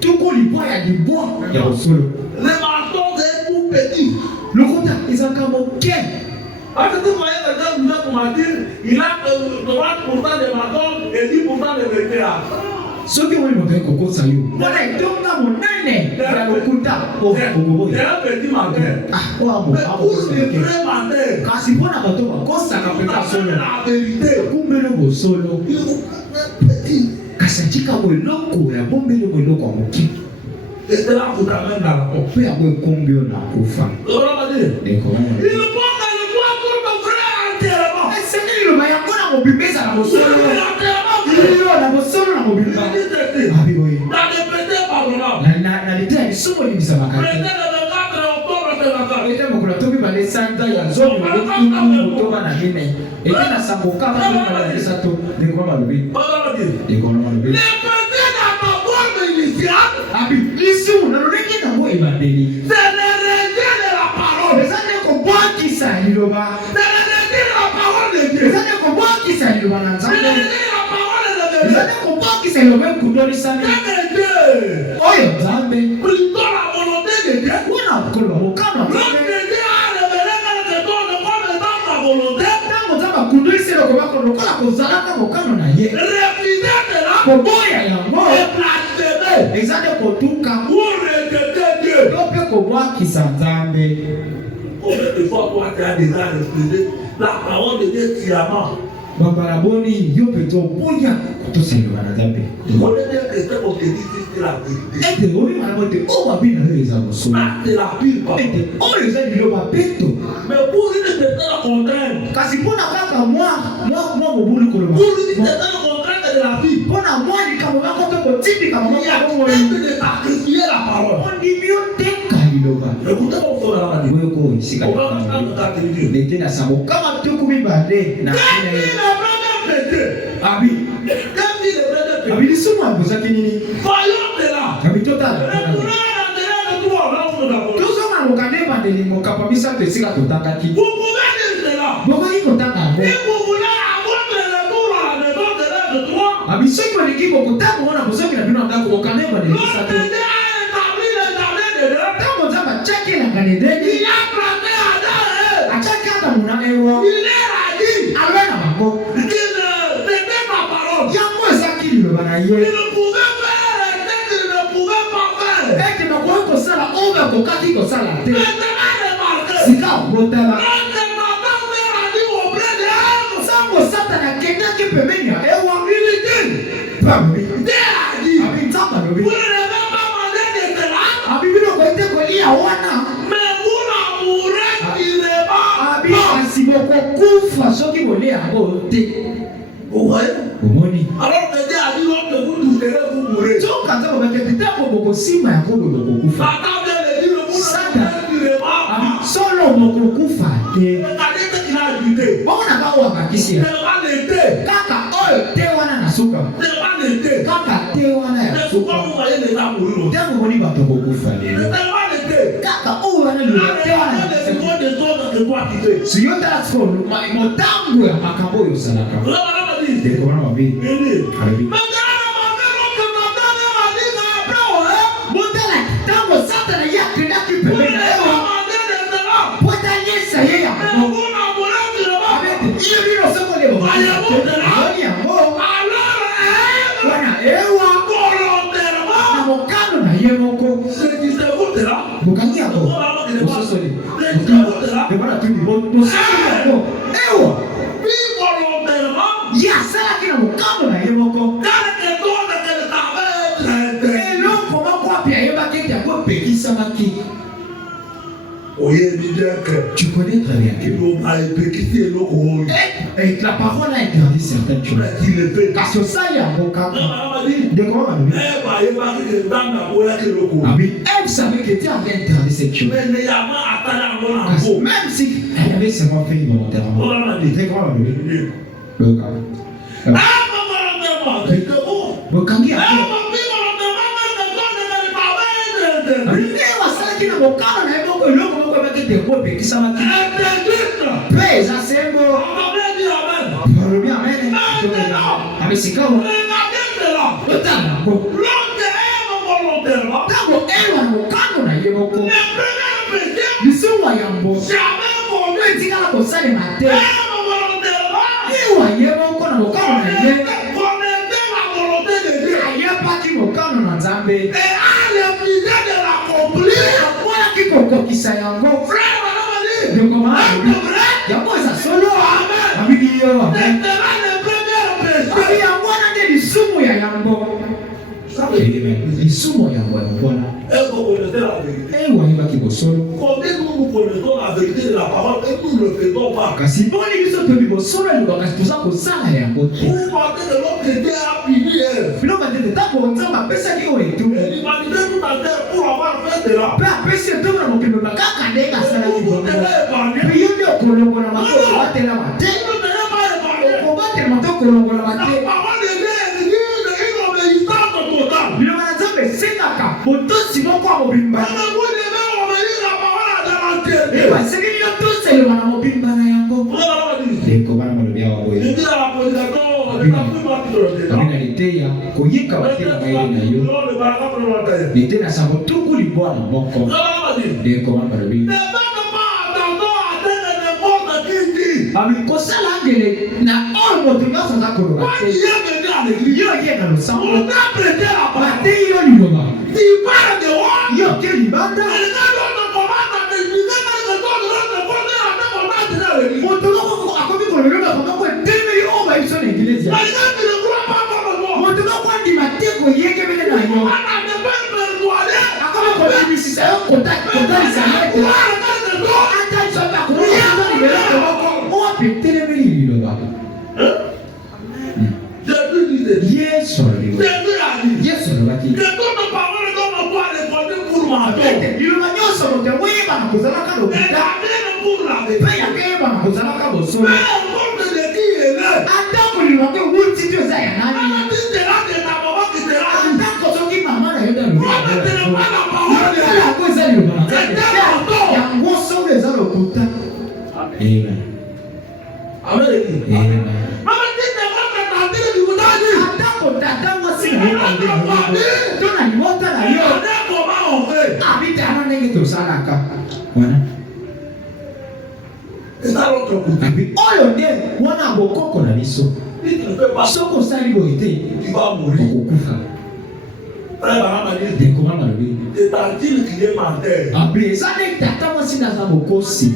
Tuko liboa ya liboa ya osolo. Les mensonges est tout petit. Lokuta ezaka moke. Parce que vous voyez quelqu'un vous met pour mentir, il a 30% de mensonges et 10% de vérité. Soki wali moke kokosa yo. Wana etonga monene ya lokuta. Oh, C'est ogoboye. un petit menteur. Ah, wa mo. Mais tous les vrais menteurs, Kasi mpona bato bakosa ka vous peka avez solo. la vérité. Kumbelo bosolo. Il vous prend petit. Kasi tika boloko ya bombelo boloko ya moke. Et cela vous amène dans la porte. Pe ya kombio na kufa. On va dire, Deko. il faut que le toi pour me vrai entièrement. Esengeli lo bayako na mobimeza na bosolo. Entièrement vrai. Iyo na bosolo na mobimba. Abi boye. Dans le pété pardonnable. Na litea ni somo ni bisamaka. Pété le 24 octobre de la soirée. Ete mokolo tobi bale santa ya zomi okumu motoba na mine. Ete na sango kama bale sato de kwa malobi. On va dire, De kwa malobi. les pétés dans ma forme initiale, Abi lisu na loleki na mo ebandeli. c'est le rejet de la parole. Ezane ko bwakisa liloba. C'est le rejet de la parole de Dieu. Ezane ko bwakisa liloba na C'est le nzambe. rejet de la parole de Dieu. Ezane ko bwakisa liloba kudoli sami. C'est Dieu. Oyo nzambe. Plutôt la volonté de Dieu. Wana kolo mokano Lorsque nzambe. Dieu a révélé quelque chose comme étant sa volonté, Tango nzambe kudoli selo ko bako lokola kozalaka mokano na ye. refuser cela Koboya yango. et blasphémer Ezane kotuka. ou rejeter Dieu. Tope kobwakisa nzambe. Combien de fois toi tu as déjà refusé la parole de Dieu sciemment? Bambala boni yo peto boya kutosenga na nzambe. Tu connais bien que ce qu'on te dit, c'est la vérité. Ete obi mana bote o babi na yo eza mosolo. Ça, c'est la pire parole. Ete oyo eza liloba peto. Mais pour une certaine contrainte, Kasi mpona kaka mwa mobulu koloba. pour une certaine contrainte de la vie, Mpona mwa likambo moko to kotindika il y moko a bongo. peut-être de sacrifier la parole. Ondimi oteka liloba. Écoutez mon frère dans la vie. Oyo ko isika. On va faire notre activité. Lete na sango kama tuku mibale na Quand kina ye. il a vraiment pété, Abi. quand il est vraiment pété, Abi lisumu abuzaki nini? voyons de là. Abi totala. Retournez à l'intérieur de toi, là où nous avons. Tozonga mokande ebandeli mokapa misato esika totangaki. Vous pouvez dire cela. Bokoki kotanga yango. Si vous voulez avoir le retour à la maison de l'un de toi, Abi soki olingi kokotanga wana bosoki na bino na ndako kokande ebandeli lorsque misato. Dieu a établi le jardin de Dieu, Ntango nzambe atiaki elanga na edeni. il a planté Adam. Atiaki adamu na ewa. Il leur a dit Alwe na bango. qu'il c'était ma parole. Yango ezaki liloba na Il ye. ne pouvait faire ce qu'il ne pouvait pas faire. Ete bakoki kosala oyo bakokaki kosala te. Maintenant, remarquez. Sika okotala. Lorsque Satan leur a dit auprès d'Ève, Ntango satana akendaki pembeni ya ewa. il dit, Pambi. Dieu a dit, Abi nzambe alobi. vous ne devez pas manger de cela, Abi bino koyite kolia wana. mais vous n'en mourrez pas. Abi kasi bokokufa soki bolia yango te. Vous voyez? Omoni. Alors que Dieu a dit, lorsque vous douterez, vous mourrez. Soka nzambe bakende ntango bokosima yango boye bokokufa. Satan vient de dire, vous ne mourrez Abi pas. solo bokokufa te. Regardez ce qu'il a ajouté. Bona kaka oyo abakisi ya. C'est pas l'été. Kaka oyo te wana na suka. C'est pas l'été. Kaka te wana ya C'est pourquoi suka. vous voyez les gens mourir. Ntango boni bato bokufa C'est lelo. pas l'été. kaka wana luletewana siyota atsko motangu ya makambo yo salaka ndeko wana mabili motala tango satana yakenda kipembe na ewa potanyesa yeya iyo bino soko leo wana ewa na mokano na ye moko bukangi yako ososoli bwana tu ni bon ewa ya sala kina mokano na ye moko eloko moko apia ye baketi yako pekisa maki. Tu connais très bien que la parole a interdit certaines choses. Parce que ça, il y a un bon cas. De comment on dit? Elle savait que Dieu avait interdit cette chose. Même si elle avait seulement fait volontairement. De comment on dit? Le cas. Le cas qui a fait. Mokana na yebo eloko moko bakete ko pekisa maki pesa sembo amen amen amesika otana ko tango ewa mokano na yebo ko bisewa yambo etika la kosale mate ewa yebo ko na mokano na yebo ayepaki mokano na Nzambe kokokisa yango de comment yango za solo abidiyo abi yango na de lisumu ya yango lisumu ya yango bona ewa hiba kibosolo kasi boni biso pe bibosolo ndo kasi tuza kosala yango te bilo batete tako nzamba pesa ki o etu pe apesi etu na mokembe bakaka ndenga sala kibongo pe yonde okolongola matoko batela mate okobatela matoko kolongola mate bilo bana nzambe sengaka botosi moko ya mobimba ewa sekini yo toselema na mobimba na yango ndeko bana malobi awa boye abina liteya koyika batela maele na yo lite na sango tuku libwana moko ndeko bana malobi kosala angele na oyo moto nyonso aza koloba te yo ye na losambo bate yo liloba yo ke libanda moto moko akomi kololoba komoko etelemi yo oyo bayiso na eglise moto moko andima te koyekebele na yo akomi kobimisisa yo kotalisa mete atalisobe akomoaa libeloko moko owapetelemeli liloba Yesu alobaki liloba nyonso moto moyeba na kozalaka lobita mpe yakeyeba na kozalaka bosolo atako liloba wuti to eza ya nani atako soki mama na yo dalobako eza liloba yango solo eza lokuta tona libota na yo abitana ndenge tosalaka wana oyo nde wana bokoko na biso soko osali boye te okokufa dekoma malobi abe eza nde tata mwasi naza bokosi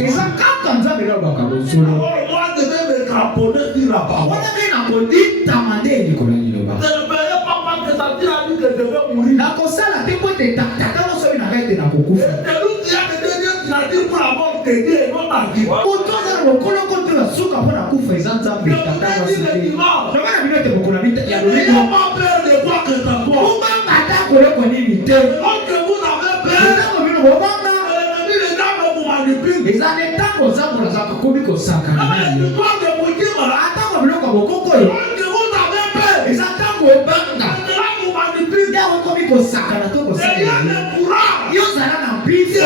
eza kaka Nzambe alobaka bosolo wana nde nakoditama nde likolo ya liloba nakosala te po ete tata nyonso oyo nanga ete nakokufa otoza na bokoloko te basuka mpo nakufa eza Nzambe tata mwasi te nobana bino ete bokola ya lolego obanga ata koloko nini te ntango bino bobanga eza ne ntango ozambola zaka komi kosakana nayo atango biloko bokoko oyo eza ntango obanga ntango komi kosakana to kosalela yozala na mbiso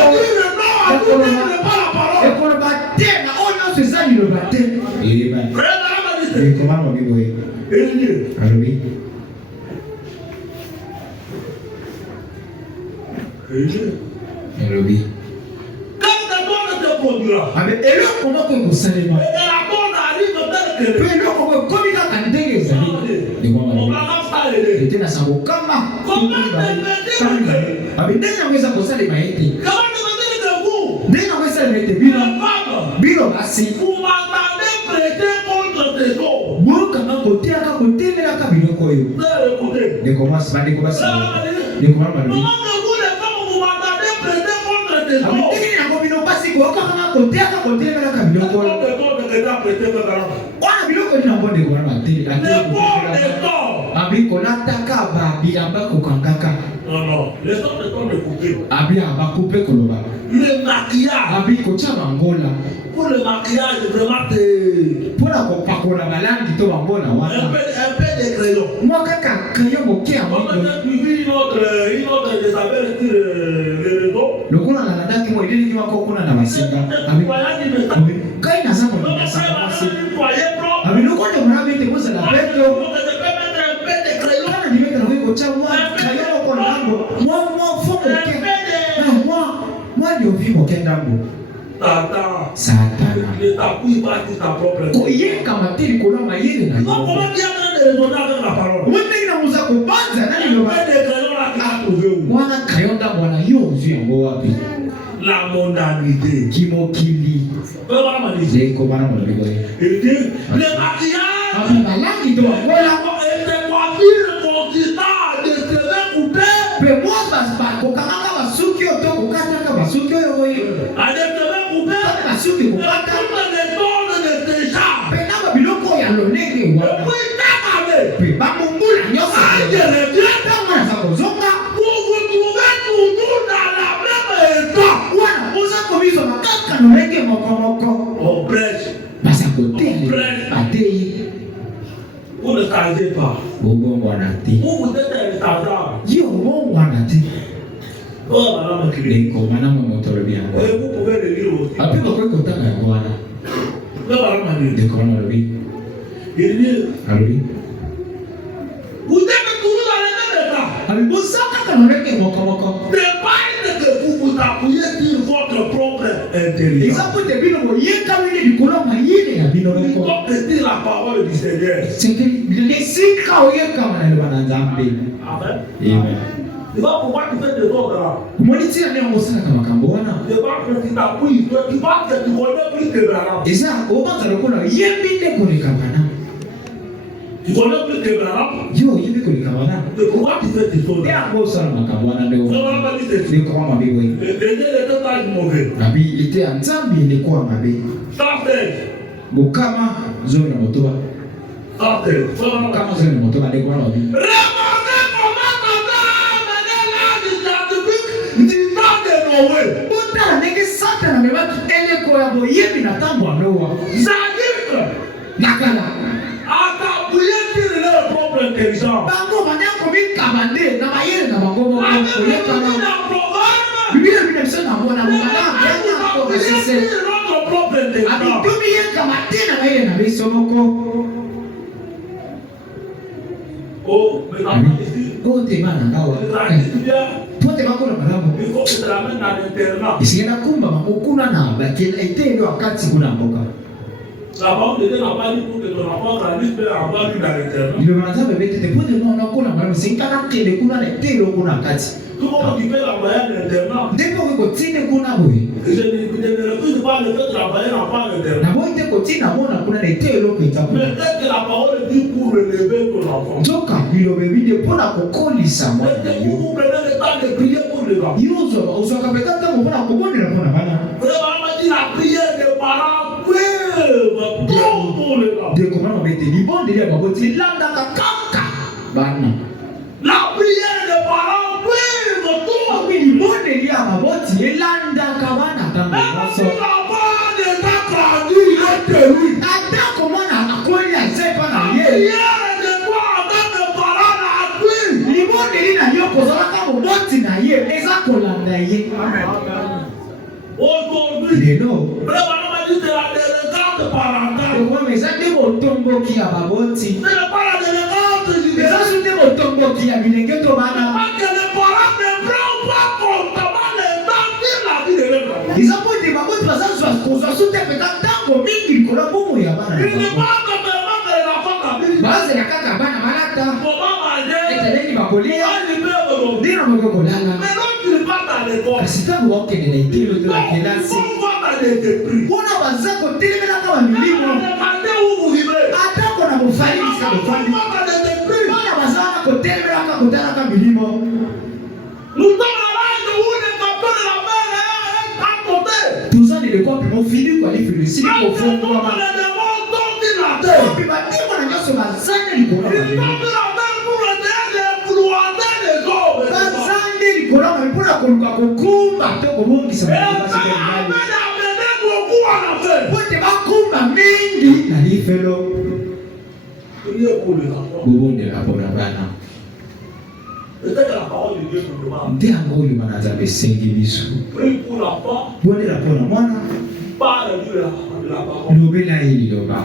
ekoloba te na oyo nyonso eza liloba te ekomana babi boye alobi alobi eloko moko ekosalema pe eloko moko ekomi kaka ndenge ezali ete na sango kama ndenge yango eza kosalema ete ndenge yango esalema ete bino basi bokanga koteaka kotemelaka biloko oyo ndeko basi ndeko basi ndeko balobi ndenge yango bino basi bokanga koteaka kotemelaka biloko oyo wana biloko oyo nango ndeko wana abikonataka bilamba kokangaka abi abakupe koloba abikotia bangola mpona kopakola balangi to bangola wana mwa kaka kayo moke ya lokola nalandaki mo elengi makokuna na basenga kai naza molingasangasi abilokonde mwana bete kozala peto kana nimekana kocha mwa kayo moko ndambo mwa fo moke mwa nyovi moke ndambo Satana koyeka materi kola mayele na yo wende ina muza kubanza nani loba wana kayonda bwana yo nzu yango wapi la mondanité kimokili zeko bana molobigo le maquillage abalangi to wala était coiffure continent de cheveux coupés pe moi bas kokanga basuki oto kokataka basuki oyo basuki kokata pe na biloko ya lolenge wana pe bamungula nyonso wana kozonga wana oza komiso makaka lolenge moko basa koteya ateyi obongwana te yo obongwana te lekomana momotolobi yango ape bakoki kotanga yango wana lekomana alobi alobi boza kaka lolenge mokomoko eza po ete bino boyekamile likolo mayele ya bino moko esika oyekama na liloba na Nzambe. Amen. Omoni ntina nde yango osalaka makambo wana eza obanza lokola yembi nde koleka bana yo oyembi koleka bana nde yango osala makambo wana ndekoma mabe boye abi ete ya Nzambe elekoa mabe bokama zomi na motoba bokama zomi na motoba ndekoma mabe botala ndenge Satana amemaki eleko ya boyebi na ntango ya Noa nakala bango banda komikaba nde na mayele na bango moko koyekana biblia bina biso na mona mobanda yanga koresese abitumi yekama te na mayele na biso moko otema na ngawa pote bakola malamu isigena kumba makokuna na bakela etendo wakati kuna mboka ile manaza bebete te pote mwana kuna malamu singana kende kuna na etendo kuna wakati ndipo kotine kuna boye na boite kotine mona kuna na etendo peta kuna nzoka bilobe bide pona kokolisa mwana yo ozwaka peta ntango mpona kobondela mpona bana dekomana mabete libondeli ya baboti elandaka kaka bana libondeli ya baboti elandaka bana ntango nyonso atako mwana akoli azepa na ye libondeli na yo na ye. Aujourd'hui, Lelo. vraiment, on dit de la délégante parentale. Kwa mezande motombo ki ya baboti. Ce n'est pas la délégante du Eza sunde motombo ki ya bilenge to bana. Parce que les parents ne prennent pas constamment les temps sur la vie de leur enfant. Eza pote baboti bazazwa kozwa sunte peta tango mingi kola bomo ya bana. Il n'est pas comme vraiment que les enfants kabili. Baze na kaka bana malata. Comment manger? Eteleni bakolia. Dino moko kolala. Mais lorsque tu pars à l'école, Kasi tango okende na itilo to la kelasi. Kuna bazako telemela kama milimo. Atako na mufali kisa mufali. Kuna bazana ko telemela kama kutana kama milimo. Tuzani le kwa pimo fili kwa lifi sili ko fongo mama. Kopi batimo na nyoso bazane likolo. Bazane likolo mpona koluka kokumba to kobongisa mabasi. Pote bakumba mingi na lifelo. Bobonde la pona bana. Nde yango oyo banaza besengi biso. Bonde la pona mwana. Lobela ye liloba.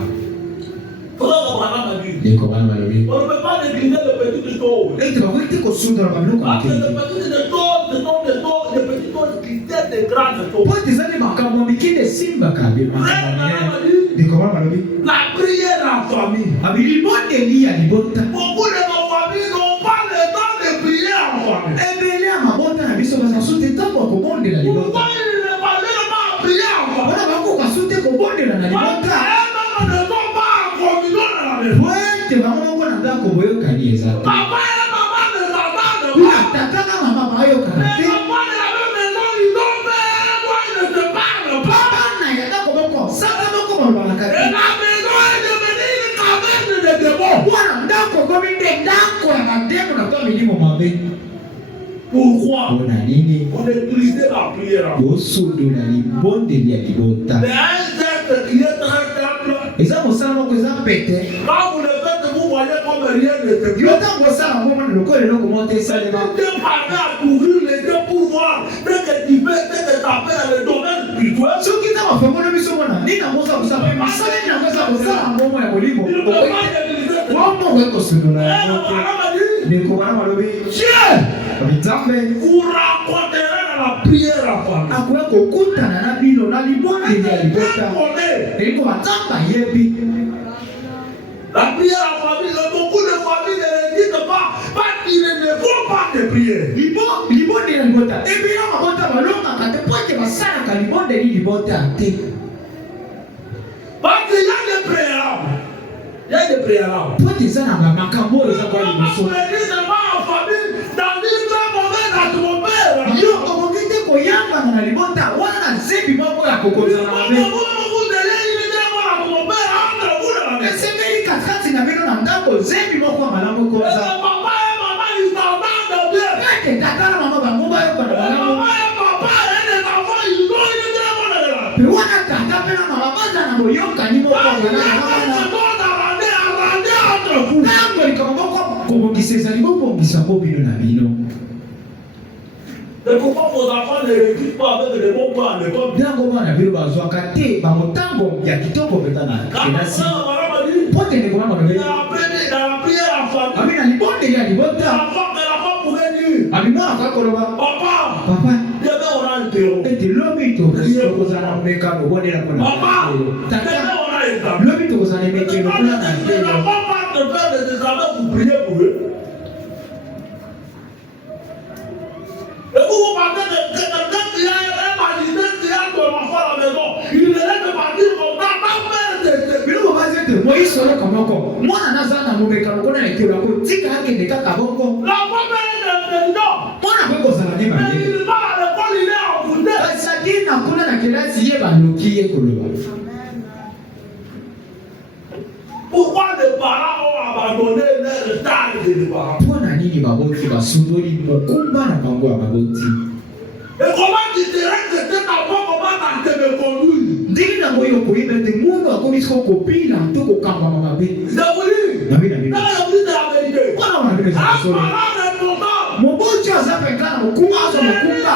Ndeko bana balobi. Ete bakwete kosundala babiloko makende. Pote zane makambo mikinde simba kabe. Ndeko bana balobi. La prière en famille. Abilibonde liya libota. Beaucoup de nos familles n'ont pas le temps de prier en famille. Ebele amabota na biso basasute tango akobondela libota. Pourquoi ils ne parviennent pas à prier en famille? Wana bako kasute kobondela na Parce libota. qu'elles ne sont pas en communion dans la maison. Wete bango moko na ndako boyokani eza te. Papa et maman ne s'entendent Kuna pas. tata na mama bayokana Les te. enfants de la même maison, ils ont fait quoi? Ils ne se parlent pas. Bana ya ndako moko saka moko balobaka Et te. la maison est devenue une caverne de démons. Wana ndako komi nde ndako ya bandeko na kwa milimo mabe. Pourquoi? Bona nini? On utilisait la prière en famille. Bosodola libondeli ya libota. Mais un geste qui est très simple. Eza mosala moko eza pete. Quand vous le faites, vous voyez comme rien ne se Yo ntango osala ngo mwana lokola eloko moko te esalema. Dieu parvient à couvrir les deux pour voir ce que tu fais, ce que tu appelles dans le domaine spirituel. Soki ntango afongoli biso mwana nini yango oza kosala mpe masala nini yango eza kosala ngomo ya molimo. Il ne peut pas utiliser ça. Wamoko ekosundola Et yango le te. parent m'a dit, Ndeko wana balobi Dieu Nzambe vous rencontrerez dans la prière en famille. akoya kokutana na bino na libondeli ya libota. Eliko banzamba yebi. La prière en famille, beaucoup de familles ne le disent pas parce qu'ils ne font pas de prière. Libondeli ya libota. Ebila mabota balongaka te po ete basalaka libondeli libota te. Parce qu'il y a des préalables. Il y a des préalables. Po ete eza na makambo oyo eza kwa liboso. En famille, dans une très mauvaise atmosphère. Yo okoki te koyambana na libota wana na zebi moko ya kokozala mabe. Esengeli katikati na bino na ndako zebi moko ya malamu koza. Ete tata na mama bango bayokana malamu. Pe wana tata pe na mama baza na boyokani moko ya malamu. Ntango likama moko kobongisa ezali bobongisa mpo bino na bino. Et pourquoi vos enfants ne réussissent pas avec des bons points à l'école? Ntango bana bino bazwaka te bamotango ya kitoko peta na kelasi. Po te ndeko mama bebe. Dans la prière en famille, Abi na libondeli ya libota. l'enfant pouvait dire, Abi mwana kwa koloba. Papa, Papa. demain on a un terreau. Ete lobi tokozala meka kobondela mpona. Papa, Tata. demain on a un examen. Lobi tokozala emekelo mpona na Les ntelo. enfants partent de faire des examens pour prier pour eux. Et vous partez de quelqu'un qui a un magistère qui a de l'enfant à la maison. Il ne laisse pas dire comme ça, ma mère, c'est... Biloko bazi ete moyisoloka moko mwana naza na momeka lokola na ekelo yako tika akende kaka bongo. L'enfant est un président. Mwana kwe kozala ne Mais mabe. il va à l'école, il est envoûté. Kasi akili na kuna na kelasi ye baloki ye koloba. Pourquoi les parents ont abandonné leur stage de parents? Mpona nini baboti basundoli mokumba na bango ya baboti. Et comment tu dirais que cet enfant commence à te me conduire? Ndenge nango oyo koyeba ete mundu akomi siko kopila to kokambama mabe. J'ai voulu. Nabi na bino. Dans la vie de la vérité. Wana wana bino Un ezakosolo. parent responsable. Moboti aza penza na mokumba aza mokumba.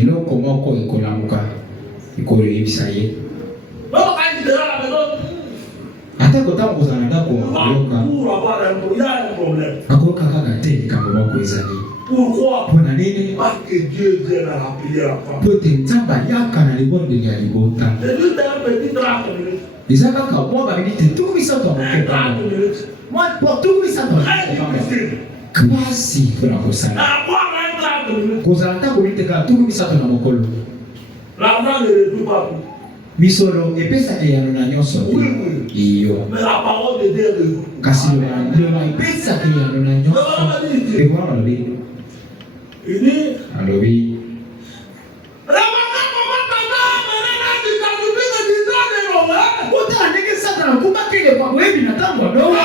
eloko moko ekolamuka ekoyebisa ye ata kotanga kozala na ndako akoyoka kaka te likambo moko ezali mpona nini po ete nzambe ayaka na libondeli ya libota eza kaka mwa baminite tuku misato ya moke tuku misato kasi mpona kosala kozala ntango minite kaka tuku misato na mokolo misolo epesaka eyano na nyonso te iyo kasi loba epesaka eyano na nyonso ekwana alobi otala ndenge satana kumakele kwa koyebi na ntango adoa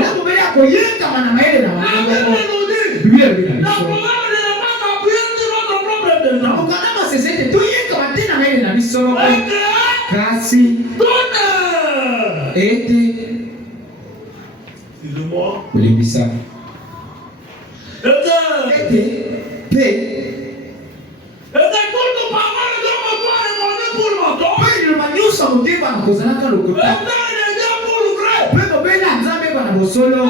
nakobeli akoyekama na mayele na bango biblia elobi na biso okandama sesete toyekama te na mayele na biso kasi ete olembisa ete pe nyonso motema na kozalaka lokota mpe kobenda nzambe bana mosolo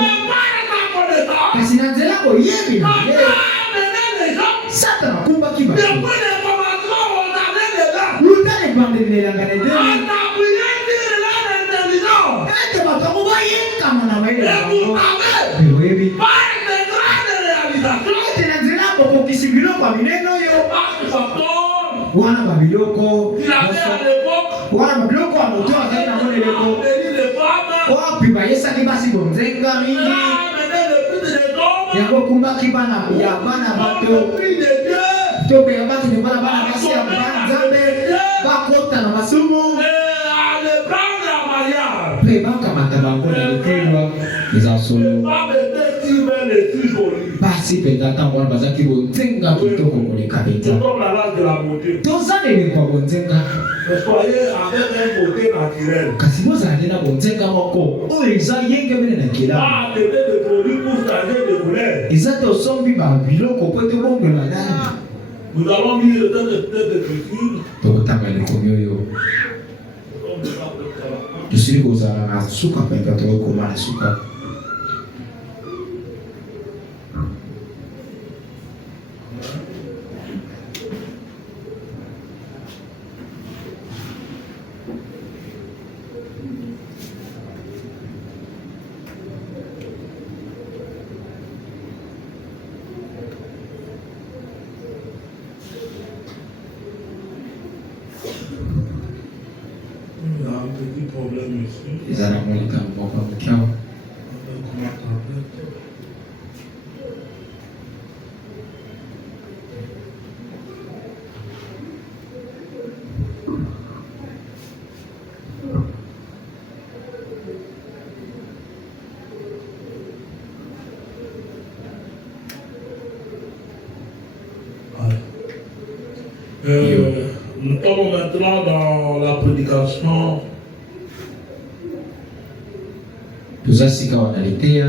kasi na nzela koyebi na ye satana akumbaki bato luta ebandeli na elanga na edeni ete bato yango bayekama na mayele na bango mpe oyebi ete na nzela bokokisi biloko ya minene oyo wana babiloko wana babiloko ya moto azali na moneleko wapi bayesaki basi bonzenga mingi yango kumbaki bana ya bana bato to pe yabaki ne bana basi ya bana nzambe bakota na masumu pe bakamata bango na lokelwa eza solo basi mpenza ntango wana bazalaki bonzenga kitoko koleka mpenza toza lelekwa bonzenga kasi bozala nde na bonzenga moko oyo eza yenge mene na kelamu eza te osombi babiloko po ete obongela nani tokotanga likomi oyo tosili kozala na suka mpenza tokokoma na suka eza na molika moko mokiao Nous sommes maintenant dans la prédication. tuzasika wanaletea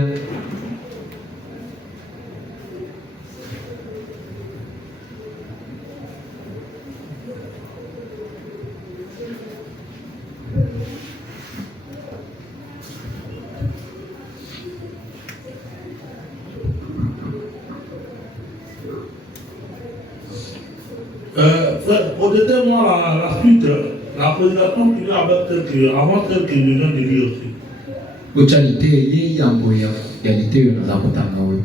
Redonnez-moi la suite, la prédication qui est avec avant celle que je viens de lire aussi. bochalite ye yambo ya lite oyo naza kotanga oyo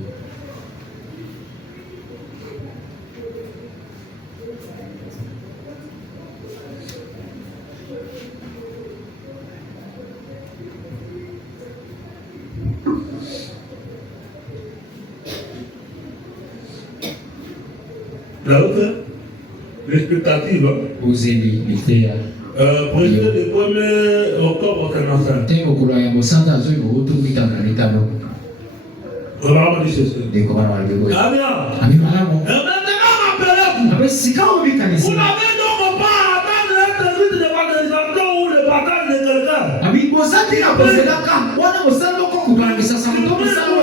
L'expectative. ozeli liteya Président le 1er octobre 55. ntengo kola ya mosanda azoi bootungitana na mitano Vraiment dit ceci. ndeko bana balibeko Amen. ami malamu si quand on vit Vous n'avez donc pas à attendre un rite d'évangélisation ou le baptême de quelqu'un. Abi bozati na bozelaka wana mosalo ko kukanisa sa mto mosalo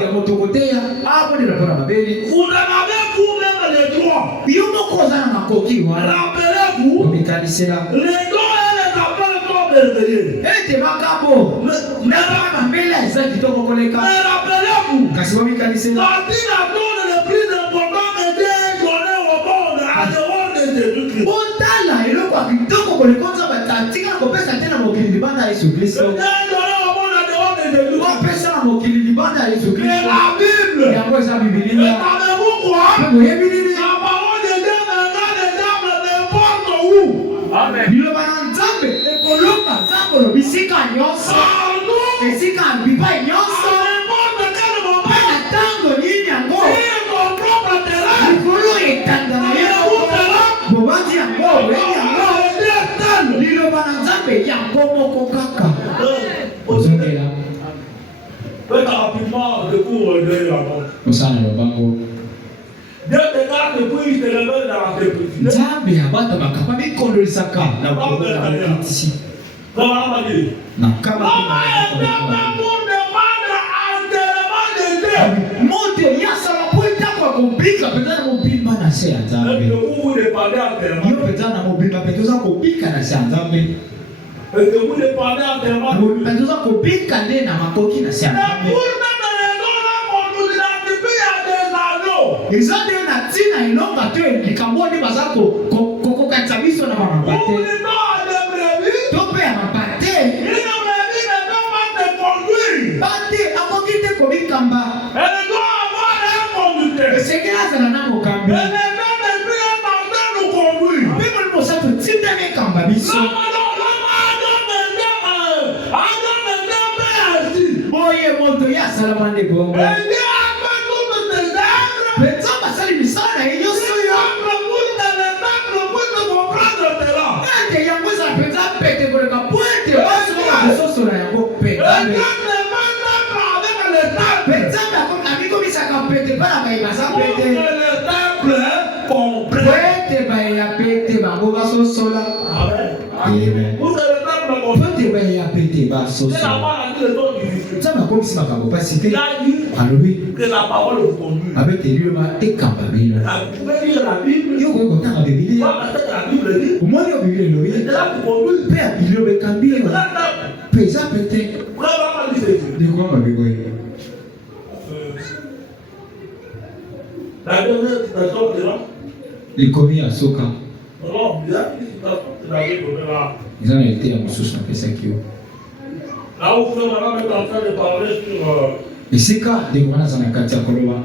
ya motokoteya hapo ni rapora mabeli. Vous en avez vous-même les droits. Yuko koza na makoki wana. Rappelez-vous. Komikanisela. Les droits et les appels sont merveilleux. Ete makabo. Na ba mambela za kitoko koleka. Mais rappelez-vous. Kasi komikanisela. Parti la donne le plus important et donné au monde à dehors de Jésus-Christ. Otala eloko kitoko kolekonza batatika ko pesa tena mokili libanda Yesu Kristo. Mais la Bible, la Bible, savez-vous quoi? La parole de Dieu m'engage les âmes n'importe où. Amen. Il va en Nzambe, ekolomba nzambe bisika nyonso. Esika biba nyonso. N'importe quel moment. Na tango nini yango? Son propre terrain. Ikolo etanda na yo. Bobandi yango, yango. Lilo bana Nzambe yango moko kaka. Ozongela. Faites rapidement le cours de la mort. Osana lobango. Dieu te garde puis te révèle dans la simplicité. Nzambe abata makapa bikolisaka na kuona kitisi. Comment on va dire? Na kama moto yasala poita kwa kubika pezana mobimba na se ya Nzambe. Yo pezana mobimba petoza kubika na se ya Nzambe. Petoza kubika nde na makoki na se ya Nzambe. Ezade na tina inonga to likamboni bazako kokokatsa biso na mabate. Tope ya mabate. Bate akokite kobikamba. Sekela sana na mokambi. Bimo liposato tindane kamba biso. Boye moto ya salamande bongo. Pensaba sali misana hiyo sio. Ate yangu za penza pete kwa kapote basi soso na yango pete. Penza kwa amigo bisaka pete para kaibaza pete. Pete baya pete bango baso sola. Amen. Pete baya pete baso sola. Zama komisi makambo pasi te. Alobi que la parole vous conduit. Avec lui ma ekamba bila. Vous pouvez lire la Bible. Yo ko kotaka Biblia. La Bible dit. Au moins yo Biblia lo ye. Là vous conduit. Père Biblia be kambia. Pesa pete. Vraiment dit c'est. De quoi ma bigoye. La dernière citation de là. Les commis à Soka. Non, il y a une citation de la Bible là. Ils ont été à Moussous na pesa kio. Là où vous madame est en train de parler sur et c'est quand des grands sana kati ya koloba.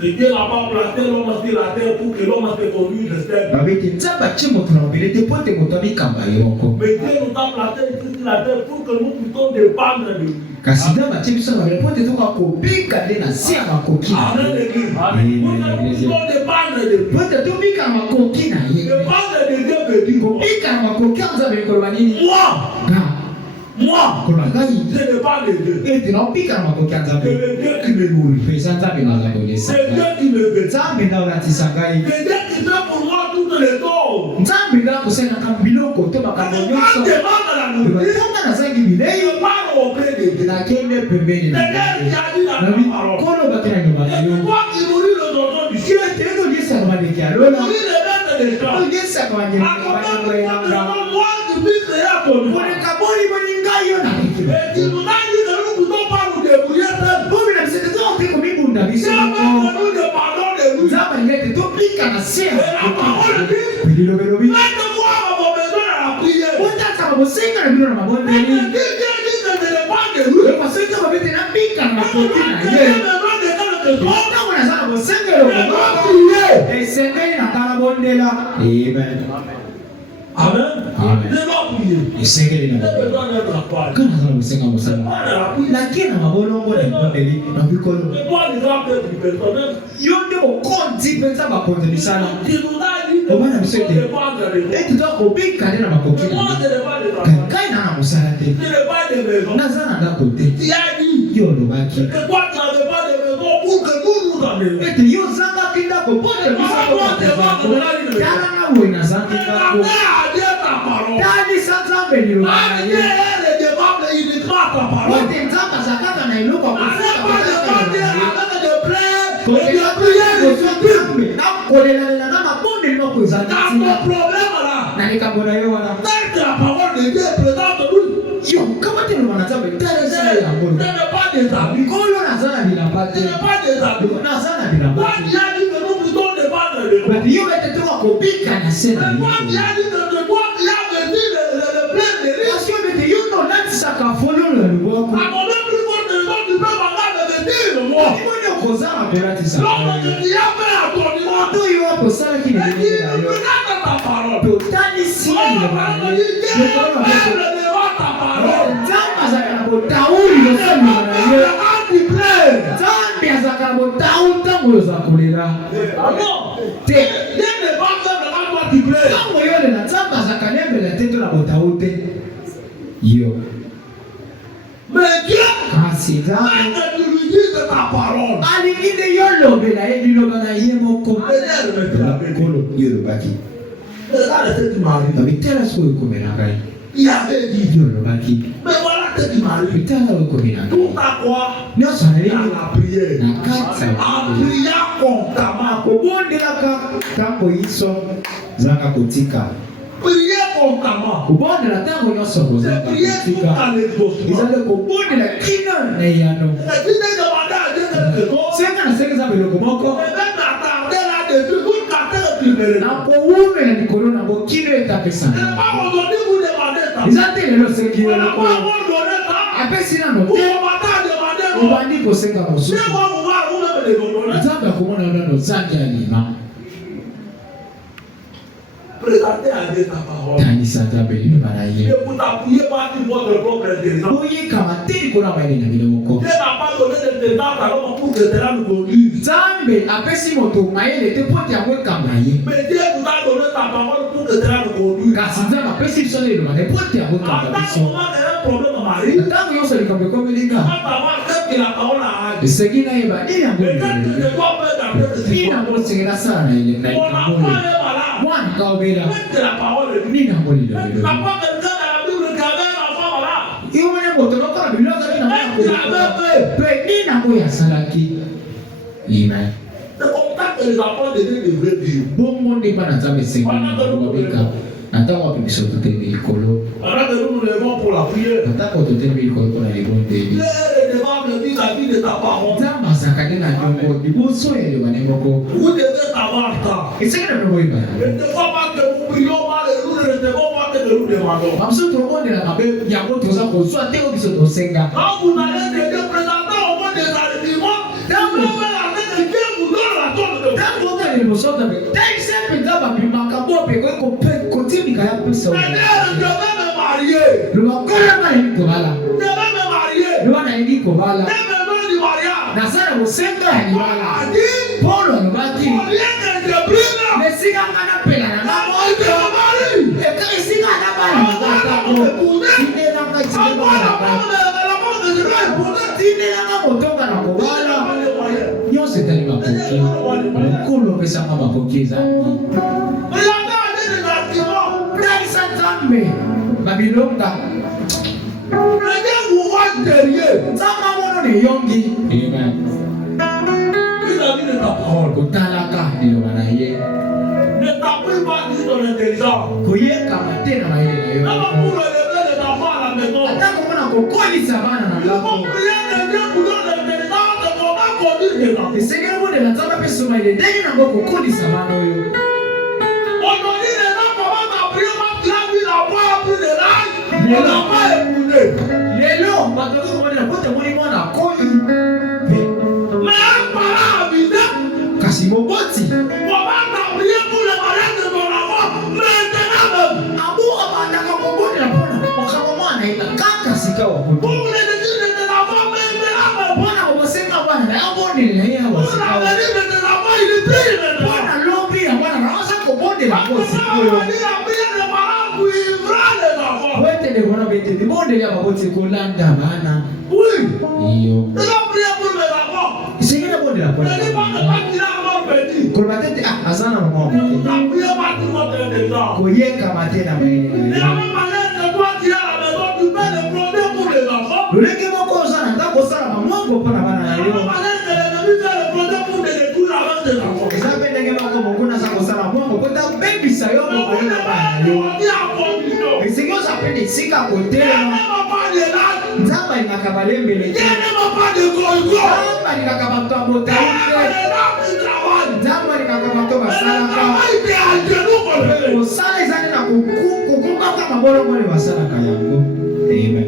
Que Dieu n'a pas planté l'homme sur la terre pour que l'homme se conduise de terre. Babete nzaba chimo tuna mobile te pote motabi kamba yoko. Mais Dieu nous a planté sur la terre pour que nous puissions dépendre de lui. Kasida ba chibiso na pote to kwa kopika de na sia makoki. Amen l'église. Nous puissions dépendre de lui. Pote to bika makoki na ye. Dépendre de Dieu veut dire kopika makoki nzabe kolba nini? Moi, je ne parle de Dieu. Et tu n'as pas qu'à m'accorder un c'est le Dieu qui me nourrit. C'est Dieu qui me veut. C'est Dieu qui fait pour moi toutes les choses. Quand je demande la nourriture, je parle auprès de Dieu. C'est Dieu qui a dit dans la parole. C'est toi qui nourris le tonton du ciel. Tu nourris les bêtes des champs. Moi qui puisse créer à ton nom. Et tu nous as dit que nous ne pouvons pas nous débrouiller seuls. C'est à nous de pardon de nous. Et la parole dit, faites-moi vos besoins à la prière. Mais Dieu dit que je ne pas de nous. Amen. Amen. Je dois prier. Isengeli na Je dois être à part. kana sana musenga musana lakini mabolongo na mbondeli na bikolo Je dois les rappeler du personnel. yonde okonzi penza makonzi sana Tu nous as dit que Obana nous msete. ne pas de nous. eti to kopika na makoki Mais moi, je n'ai pas de travail. kai na musala te Je n'ai pas de maison. nazana ndako te Tu as dit yo lobaki que toi, tu n'avais pas de maison pour que nous ete yo zanga kindako pote tala na wena zanga kindako tali sanzambe liloba na ye pote nzamba zakaka na iloko kolela na mabonde limoko ezalaki na likambo na yo wana yo kama te lobana nzambe tala sala yango mikolo naza na bilamba te naza na bilamba te bati yo bete toka kobika na se na kasi yo bete yo nolatisaka fololo ya luboko imoni okozanga kolatisa oto yo akosalaki nelenge na yo totalisi nzambe azalaka na botauli losamima na ye nzambe azalaka na botauli ntango oyo oza kolela te ntango oyolela nzambe azalaka nembela te to na botauli te yo kasi nzambe alingi nde yo lobela ye liloba na ye moko kolo yo lobaki abitala sikoyo ekomela ngai yo lobaki bitala oyo ekomela ngai nyonso aleli na kati akobondelaka ntango yiso zanga kotika kubondela ntango nyonso kozanga kotika ezali kobondela kino na eyano senga na senga eza biloko moko na kowumela likolo nango kino etapesana eza te lelo sengi eloko apesi nano te obandi kosenga mosusu nzambe akomona nano nzambe alima tanisa nzambe liloba na ye oyekama te likolo mayele na bino moko nzambe apesi moto mayele te mpo te yango ekamba ye kasi nzambe apesi biso nde liloba na ye mpo te yango ekamba biso ntango nyonso likambo ekomelinga esengi nayeba nini yango nini yango osengela sala na likambo oyo mwana kaobela nini yango lilobelo iyo mwenye moto lokola biloza pe nini yango yasalaki amen bongo nde mpa na nzambe esengi babeka na ntango wapi biso totelemi likolo ntango totelemi likolo mpona libondeli nzambe azalaka nde na nyongo liboso ya yobane moko esengeli na noboyeba babiso tobondela mabe yango toza kozwa te oyo biso tosenga ntango okende liboso tabe taise mpenza babimaka bope kotimika ya pesa lobakolanga nayebi kobala loba nayebi kobala nasala kosenga ya libala polo alobaki esika nga napela na ngamoto esika nabala nakatako tindelanga motonga na kobala nyonso etali makoki mokolo opesanga makoki ezangi talisa nzambe babilonga nzamba mono neyongi kotalaka liloba na ye koyekama te na mayele na yo atako mona kokolisa bana na ndako esengeli mondela nzambe apesa mayele ndenge nango kokolisa bana oyo lelo bato okomondela po temoni mwana akoli kasi moboti abuka bandaka kobondela mpona makambo mwana ina kaka sika wakoto mpona kobosenga bwana na yabondelela ye awasika mpona lobi ya bwana na aza kobondela po sikoyo wetende kona betende bondeli ya baboti kolanda bana iyo isengela bondela kwa matie na maile na yo. Lolenge moko ozana ndako osala mamwango mpona bana na yo. Eza mpe ndenge moko monguna aza kosala mwango mpo tabebisa yo mokolo na bana na yo. Esengi ozapende esika kotelema. Nzambe alingaka balembele te. Nzambe alingaka bato ya botali te. Nzambe alingaka bato basalaka. Kosala ezali na kokokaka mabolongo nde basalaka yango. Amen.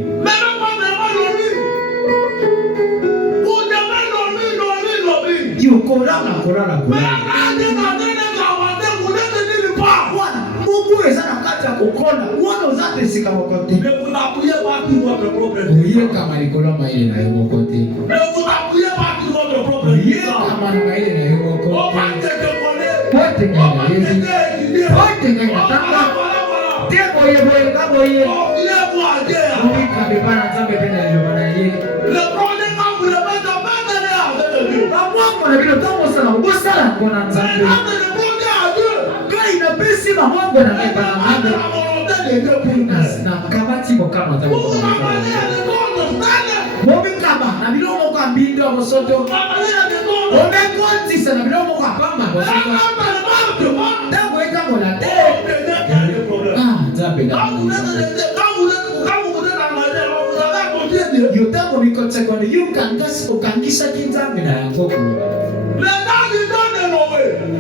Kola. Mungu eza na kati ya kokola. Wana ozate sika mokote. Oye kama likolo maile na yo mokote. Oye kama maile na yo mokote. Pote ngana yezi. Pote ngana tanga. Teko yeboye kaboye. Oye kabebana nzambe penda yobana ye. Na bilo tango sana ubosala kona nzambe. Kai na pesi mamwango na neba na ande. Na kabati mokama nzambe. Mobi kaba na bilo moka mbindo mosoto. Ome konti sana bilo moka pamba mosoto. Tango eka mola te. Nzambe na yotango mikotse kwa ukangisa kinzambe na yango.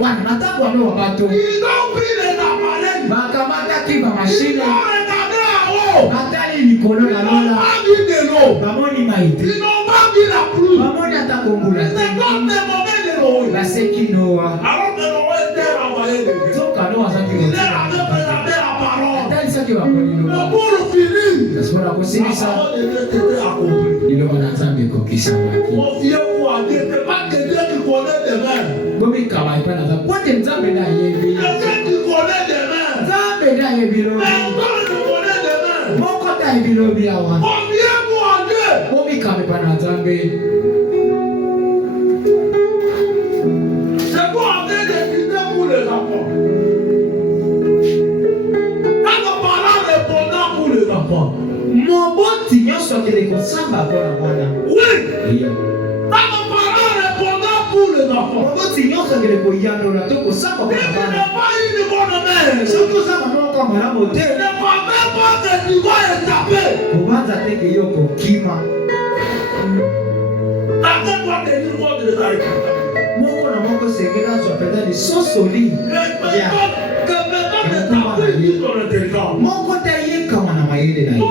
Wana natango wame wabato. Makamata kiba mashine. Matali nikolo na lola. Mamoni maiti. Mamoni atakongula tengi. Baseki noa. Zoka noa zaki lotina. Atali saki wakoni noa. Nasipona kusinisa. Ilo wanazambe kokisa waki. Bobi kama ipana za pote nzambe na yebi. Nzambe na yebi lobi. Moko ta yebi lobi awa. Bobi kama ipana nzambe. C'est pour amener des critères pour les enfants. Quand on parle répondant pour les enfants. Moboti nyonso akende kosamba mpona mwana. Oui. Quand on parle répondant pour les enfants. Moboti nyonso akende koyandola to kosamba mpona mwana. Ce n'est pas une bonne mère. Soki ozanga moko malamu te. Ne crois même pas que tu vas échapper. Kobanza teke yo kokima. Attends-toi que tu vas te détailler. Moko na moko sekela zwa peda lisusu li. Moko te yekama na mayele na ye.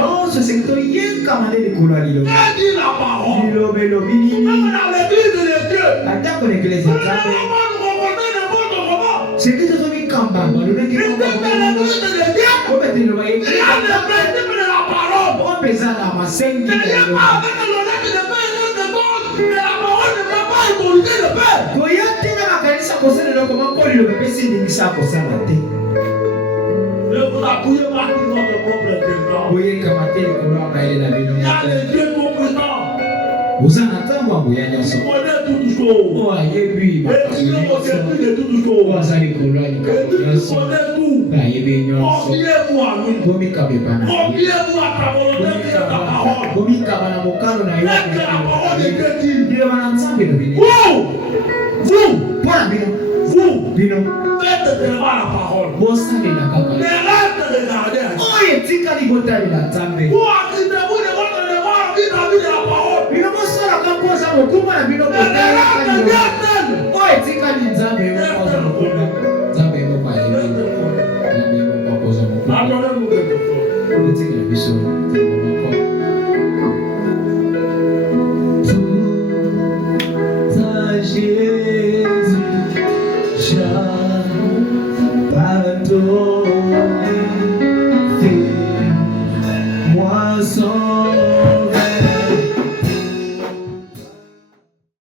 Non, ce secteur yekama na likolo ya liloba. Lilobe lobi nini. Atako na eglise ya Nzambe. Seki tozomi kamba balobeki obete loba eglise ya Nzambe. Opeza na masengi ya liloba. Koya tena makanisa kosala eloko moko liloba epesi ndingisa kosala te. Oye kama te likolo ya mayele na bino. Oza na ntango abuya nyonso. O ayebi makambo nyonso. O aza likolo ya likambo nyonso. Ayebi nyonso. Bomikaba ebana ye. Bomikaba na mokano na yo. Liloba na Nzambe lobi nini. Mpona bino. Bosalela kaka. Oyo etikali botali na Nzambe.